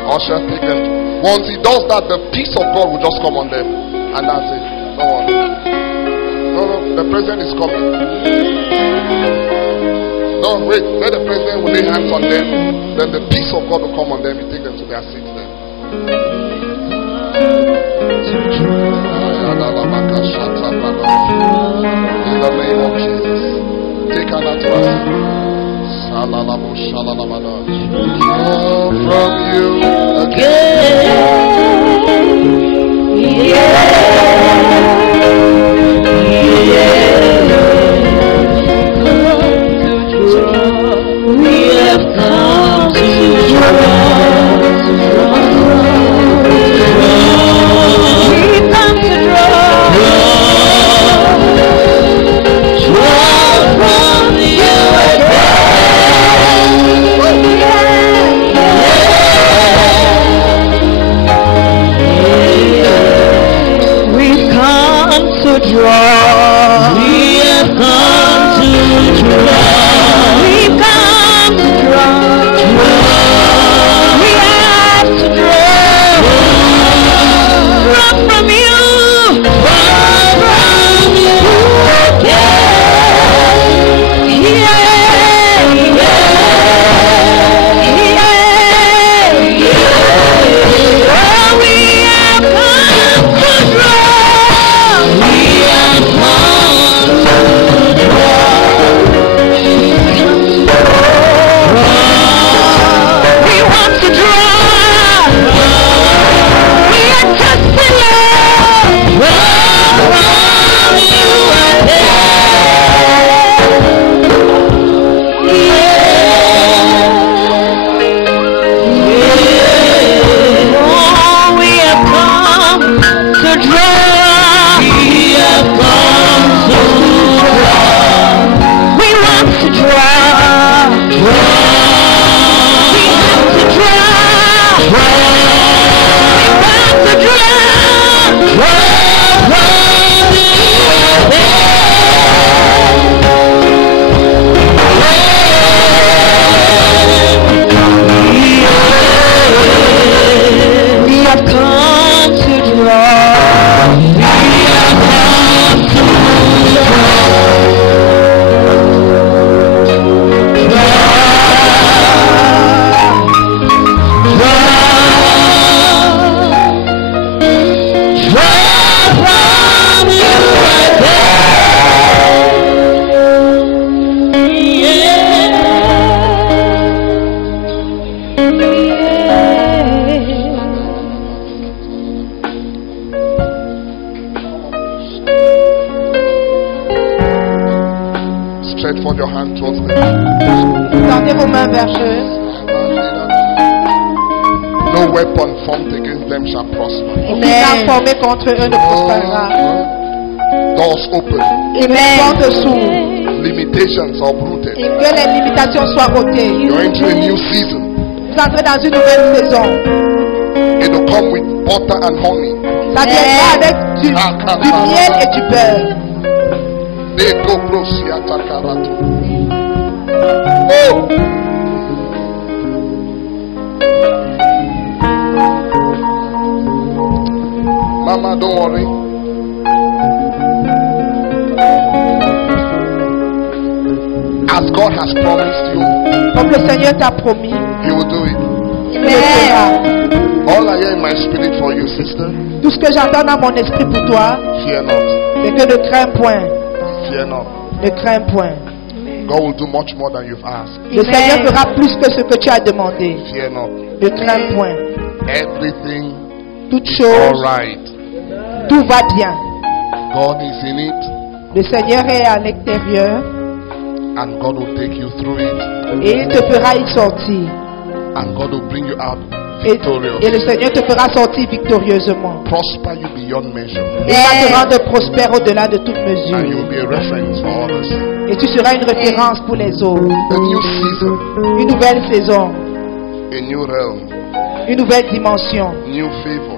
Ushers, take them. Once he does that, the peace of God will just come on them. And that's it. Don't worry. No, the president is coming. No, wait. Let the president will lay hands on them. Then the peace of God will come on them. You take them to their seats then. In the name of Jesus. Take her to us. From you We have come to draw from you again. vos mains vers eux. No weapon formed against them shall prosper. Aucune arme formée contre eux ne prospérera. Doors open. Et les portes s'ouvrent. Limitations are uprooted. Et que les limitations soient ôtées. You're into a new season. Vous entrez dans une nouvelle saison. It will come with butter and honey. Ça viendra avec du miel et du beurre. Oh! Mama, don't worry. As God has promised you, Comme le Seigneur t'a promis, He will do it. il le fera. All I hear in my spirit for you, sister, Tout ce que j'entends dans mon esprit pour toi, fear not. c'est que ne crains point. Fear not. Ne crains point. God will do much more than you've asked. Le Seigneur fera plus que ce que tu as demandé. Fear not. Ne crains point. Everything Toute is chose, all right. tout va bien. God is in it, Le Seigneur est à l'extérieur and God will take you through it, et il te fera y sortir. and God will bring you out Et victorious. le Seigneur te fera sortir victorieusement. Prosper you beyond measure, Il va te rendre prospère au-delà de toute and you mesure. will be a reference for others. Et tu seras une référence pour les autres. A new season, Une nouvelle saison, a new realm, une nouvelle dimension, new favor,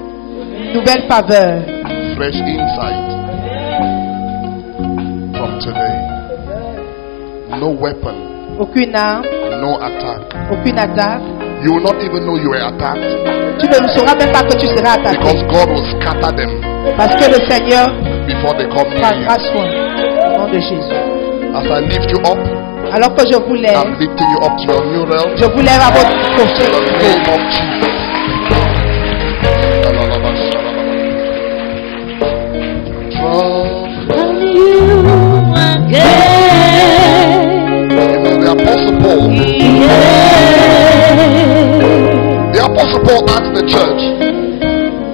une nouvelle faveur. fresh insight from today. No weapon, Aucune arme, no attack. aucune attaque. You will not even know you were attacked, Tu ne sauras même pas que tu seras attaqué. because God will scatter them Parce que le Seigneur before they come near prendra you. soin. Au nom de Jésus. As I lift you up, Alors que je vous lève, I'm lifting you up to your new realm. je vous lève à votre In prochain the niveau. name of Jesus. From you again. You know, the Apostle Paul, Yeah. the Apostle Paul asked the church,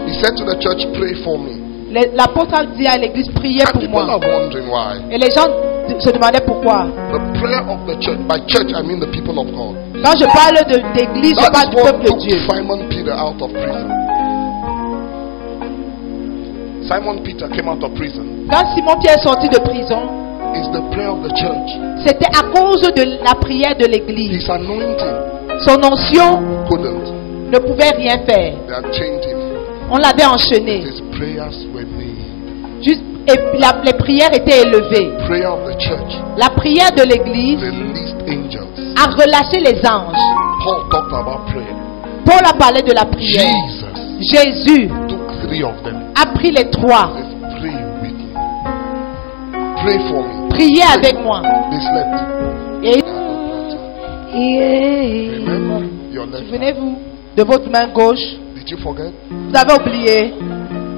he said to the church, pray for me. L'apôtre dit à l'église, priez And pour people moi. are wondering why. Et les gens se demandaient pourquoi. The prayer of the church, by church I mean the people of God. Quand je parle d'église, je That parle is du what peuple de took Dieu. Simon Peter out of prison. Simon Peter came out of prison. Quand Simon-Pierre est sorti de prison, It's the prayer of the church. c'était à cause de la prière de l'église. His anointing Son onction couldn't. ne pouvait rien faire. They had chained him. On l'avait enchaîné. His prayers were made. Et les prières étaient élevées. Prayer of the church La prière de l'église released angels. a relâché les anges. Paul talked about prayer. Paul a parlé de la prière. Jesus Jésus took 3 of them. a pris les 3. Says, pray with me. Pray for me. Priez avec moi. They slept. Et Remember your left hand. souvenez-vous de votre main gauche. Did you forget? Vous avez oublié.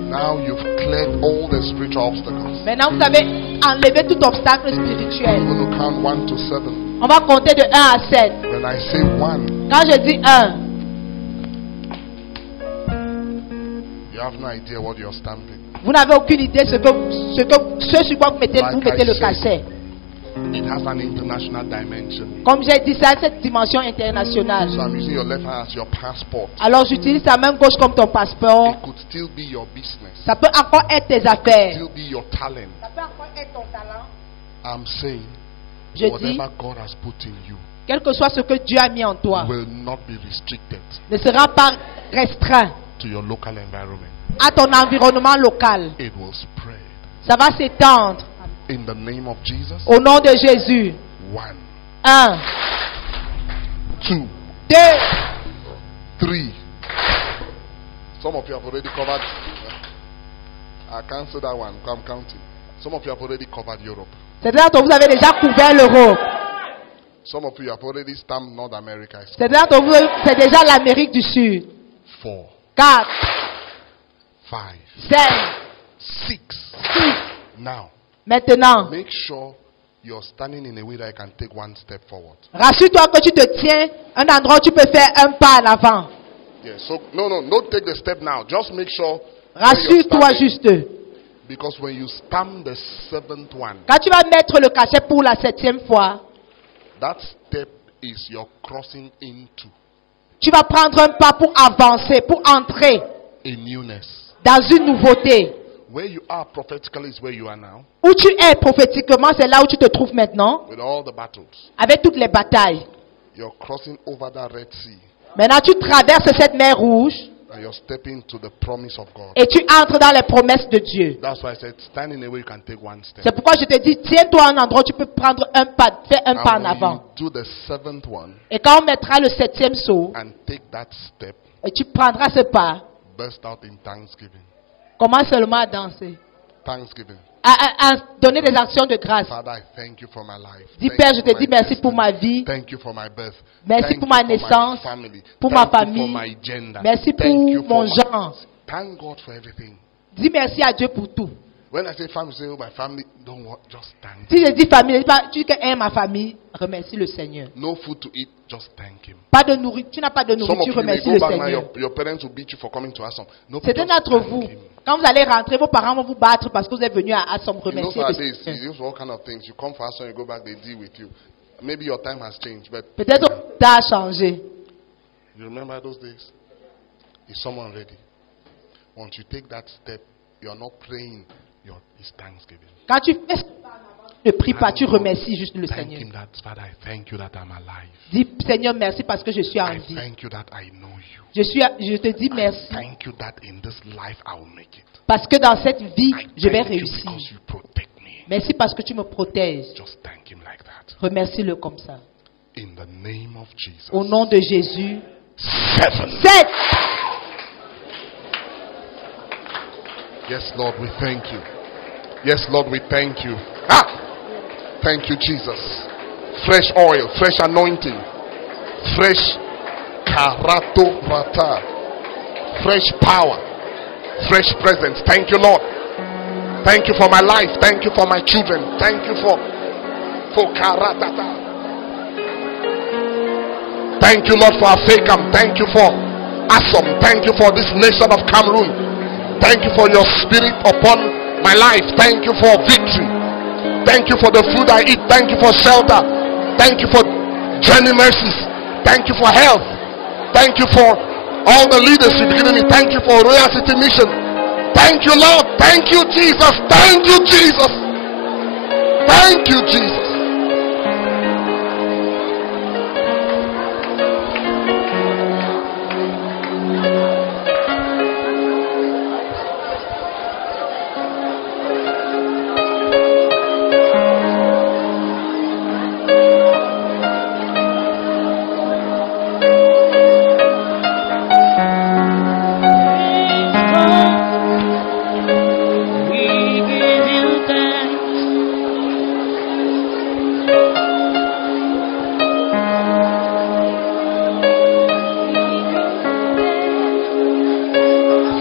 Now you've cleared all the spiritual obstacles. Maintenant, vous avez enlevé tout obstacle spirituel. I'm going to count 1 to 7. On va compter de 1 à 7. When I say 1, Quand je dis 1, you have no idea what you're stamping. vous n'avez aucune idée ce sur quoi vous mettez le cachet. It has an international dimension. Comme j'ai dit, ça a cette dimension internationale. So I'm using your left hand as your passport. Alors j'utilise ta main gauche comme ton passeport. It could still be your business. Ça peut encore être tes affaires. Still be your talent. Ça peut encore être ton talent. I'm saying, Je dis, whatever God has put in you quel que soit ce que Dieu a mis en toi, will not be restricted ne sera pas restreint to your local environment. à ton environnement local. It will spread. Ça va s'étendre In the name of Jesus. au nom de Jésus. 1, 1, 2, 2, 3. Some of you have already covered. I cancel that one. I'm counting. Some of you have already covered Europe. c'est-à-dire que vous avez déjà couvert l'Europe. Some of you have already stamped North America. C'est-à-dire que c'est déjà l'Amérique du Sud. 4, 4, 5, 5, 6. 6. Now, Maintenant, make sure you're standing in a way that I can take 1 step forward. rassure-toi que tu te tiens un endroit où tu peux faire un pas en avant. Yeah, so no, don't take the step now. Just make sure. where you're Rassure-toi standing. juste. Because when you stamp the 7th one, Quand tu vas mettre le cachet pour la 7e fois, that step is you're crossing into Tu vas prendre un pas pour avancer, pour entrer a newness. dans une nouveauté. Where you are prophetically is where you are now, Où tu es prophétiquement, c'est là où tu te trouves maintenant, with all the battles. avec toutes les batailles. You're crossing over that Red Sea, Maintenant, tu traverses cette mer rouge and you're stepping to the promise of God. et tu entres dans les promesses de Dieu. That's why I said, stand in a way you can take one step. C'est pourquoi je te dis, tiens-toi à un endroit où tu peux prendre un pas, fais un pas en And when avant. you do the seventh one Et quand on mettra le 7e saut, and take that step, et tu prendras ce pas, burst out in thanksgiving. commence seulement à danser, Thanksgiving. à donner des actions de grâce. Father, I thank you for my life. Dis, Thank Père, you je for te my dis merci pour destiny. ma vie, Thank you for my birth. merci Thank pour you ma for my naissance, family. pour Thank ma you famille. for my gender. Merci Thank you pour mon for my- genre. Thank God for everything. Dis merci à Dieu pour tout. When I say family, say, oh, my family, don't want, just thank Si je dis famille, je dis pas, tu aimes ma famille, remercie le Seigneur. No food to eat, just thank Him. Pas de nourriture, tu n'as pas de Some of nourriture, you may remercie go le back now, Seigneur. your parents will beat you for coming to Asom. No, Certains just d'entre thank vous, Him. quand vous allez rentrer, vos parents vont vous battre parce que vous êtes venus à Assom In those remercier le days, Seigneur. you use all kind of things. You come for Asom, you go back, they deal with you. Maybe your time has changed, but Peut-être ça a changé. you remember those days? Is someone ready? Once you take that step, you're not praying, it's thanksgiving. Quand tu fais ce pas en avant, tu ne pries pas, tu remercies juste le Thank Seigneur. Him that, Father, I thank you that I'm alive. Dis, Seigneur, merci parce que je suis en I vie. thank you that I know you. Je te dis merci Thank you that in this life I'll make it. parce que dans cette vie, I je vais thank you réussir. because you protect me. Merci parce que tu me protèges. Just thank Him like that. Remercie-le comme ça. In the name of Jesus. Au nom de Jésus. 7. 7. Yes, Lord, we thank you. Yes, Lord, we thank you. Ah! Thank you, Jesus. Fresh oil, fresh anointing, fresh karato rata, fresh power, fresh presence. Thank you, Lord. Thank you for my life. Thank you for my children. Thank you for karatata. Thank you, Lord, for Afekam. Thank you for Asom. Thank you for this nation of Cameroon. Thank you for your spirit upon my life. Thank you for victory. Thank you for the food I eat. Thank you for shelter. Thank you for journey mercies. Thank you for health. Thank you for all the leaders you've given me. Thank you for Royal City Mission. Thank you, Lord. Thank you, Jesus. Thank you, Jesus. Thank you, Jesus. We give you thanks.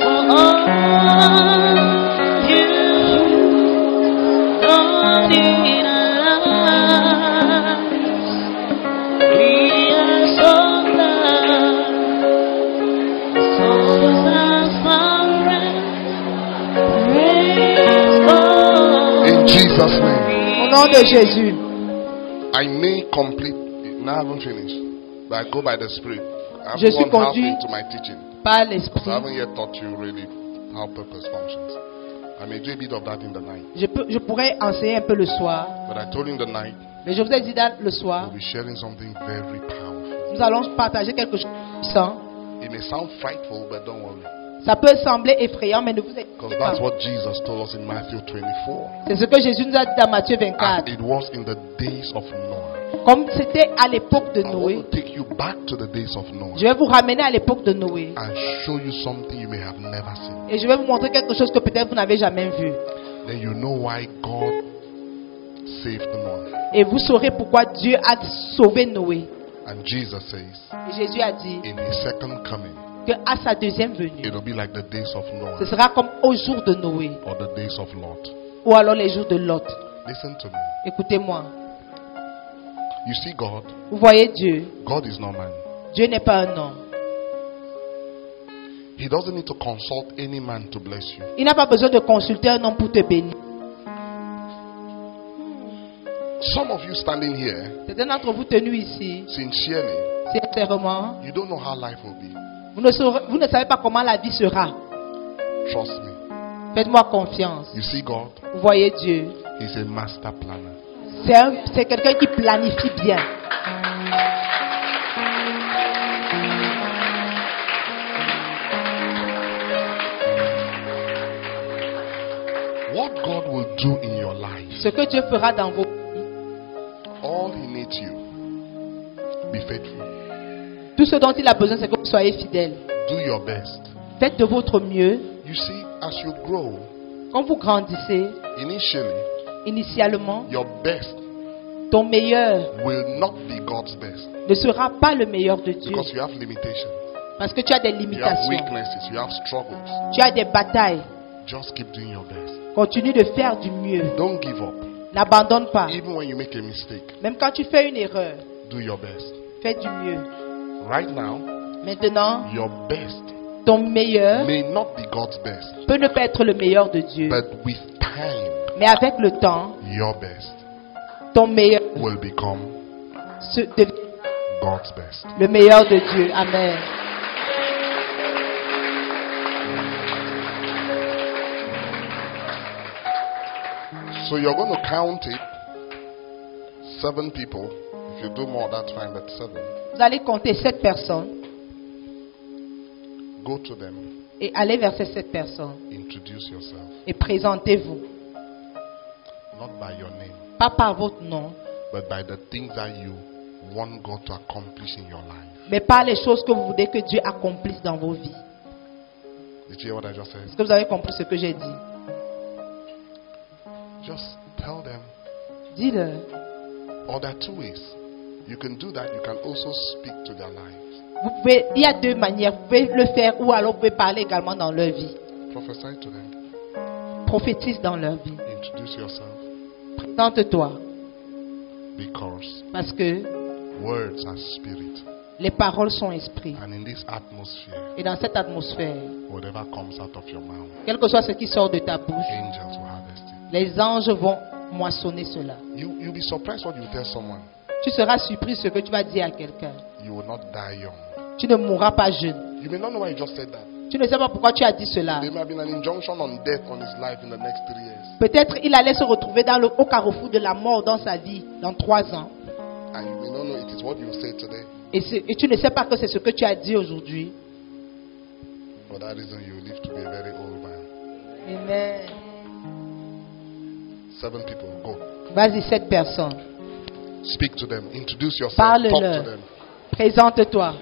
For all you've done in our lives. We are so glad. Souls are surrendered. Praise God. In Jesus' name. Au nom de Jésus. I may complete it. Now I haven't finished. But I go by the Spirit. I Je suis haven't gone half conduit into my teaching. par So I l'Esprit. haven't yet taught you really how purpose functions. I may do a bit of that in the night. Je pourrais enseigner un peu le soir, But I told you in the night, mais je vous ai dit le soir, we'll be sharing something very powerful. nous allons partager quelque chose de puissant. It may sound frightful, but don't worry. Ça peut sembler effrayant, mais ne vous Because inquiétez pas. that's what Jesus told us in Matthew 24. C'est ce que Jésus nous a dit dans Matthieu As 24. it was in the days of Noah. Comme c'était à l'époque de I want Noé, to take you back to the days of Noah je vais vous ramener à l'époque de Noé. and show you something you may have never seen. Et je vais vous montrer quelque chose que peut-être vous n'avez jamais vu. Then you know why God saved Noah. Et vous saurez pourquoi Dieu a sauvé Noé. And Jesus says, Et Jésus a dit in his second coming, qu'à sa deuxième venue, it'll be like the days of Noah ce sera comme au jour de Noé, or the days of Lot. ou alors les jours de Lot. Listen to me. Écoutez-moi. You see God, Vous voyez Dieu. God is not man. Dieu n'est pas un homme. He doesn't need to consult any man to bless you. Il n'a pas besoin de consulter un homme pour te bénir. Some of you standing here, Certains d'entre vous tenus ici, sincerely, sincèrement, you don't know how life will be. vous ne savez pas comment la vie sera. Trust me. Faites-moi confiance. You see God? Vous voyez Dieu. He's a master planner. C'est quelqu'un qui planifie bien. What God will do in your life, Ce que Dieu fera dans vos vies, all He needs you. Be faithful. tout ce dont il a besoin, c'est que vous soyez fidèles. Do your best. Faites de votre mieux. You see, as you grow, Quand vous grandissez, initially, initialement, your best ton meilleur will not be God's best ne sera pas le meilleur de Dieu. because you have limitations, Parce que tu as des you have limitations. weaknesses, you have struggles. Tu as des batailles. Just keep doing your best. Continue de faire du mieux. Don't give up. N'abandonne pas. Even when you make a mistake, Même quand tu fais une erreur, do your best. fais du mieux. Right now, Maintenant, your best ton meilleur may not be God's best, peut ne pas être le meilleur de Dieu. but with time, Mais avec le temps, your best ton meilleur will become devient God's best. le meilleur de Dieu. Amen. So you're going to count it. 7 people. If you do more, that's fine, but 7. Vous allez compter 7 personnes Go to them. et allez vers ces 7 personnes Introduce yourself. et présentez-vous. Not by your name, Pas par votre nom, but by the things that you want God to accomplish in your life. mais par les choses que vous voulez que Dieu accomplisse dans vos vies. Did you hear what I just said? Est-ce que vous avez compris ce que j'ai dit? Just tell them. Dis-le. Or there are 2 ways. You can do that. You can also speak to their lives. Il y a 2 manières. Vous pouvez le faire ou alors vous pouvez parler également dans leur vie. Prophesy to them. Prophétise dans leur vie. Introduce yourself. Présente-toi. Because Parce que words are spirit. les paroles sont esprit. And in this atmosphere, Et dans cette atmosphère, whatever comes out of your mouth, quel que soit ce qui sort de ta bouche, angels will harvest it. les anges vont moissonner cela. You'll be surprised what you tell someone. Tu seras surpris ce que tu vas dire à quelqu'un. You will not die young. Tu ne mourras pas jeune. You may not know why you just said that. Tu ne sais pas pourquoi tu as dit cela. There may have been an injunction on death on his life in the next 3 years. Peut-être il allait se retrouver au carrefour de la mort dans sa vie dans 3 ans. And you may not know it is what you say today. Et tu ne sais pas que c'est ce que tu as dit aujourd'hui. For that reason, you live to be a very old man. Amen. 7 people, go. Vas-y, 7 personnes. Speak to them. Introduce yourself. Parle-leur. Talk to them. Présente-toi.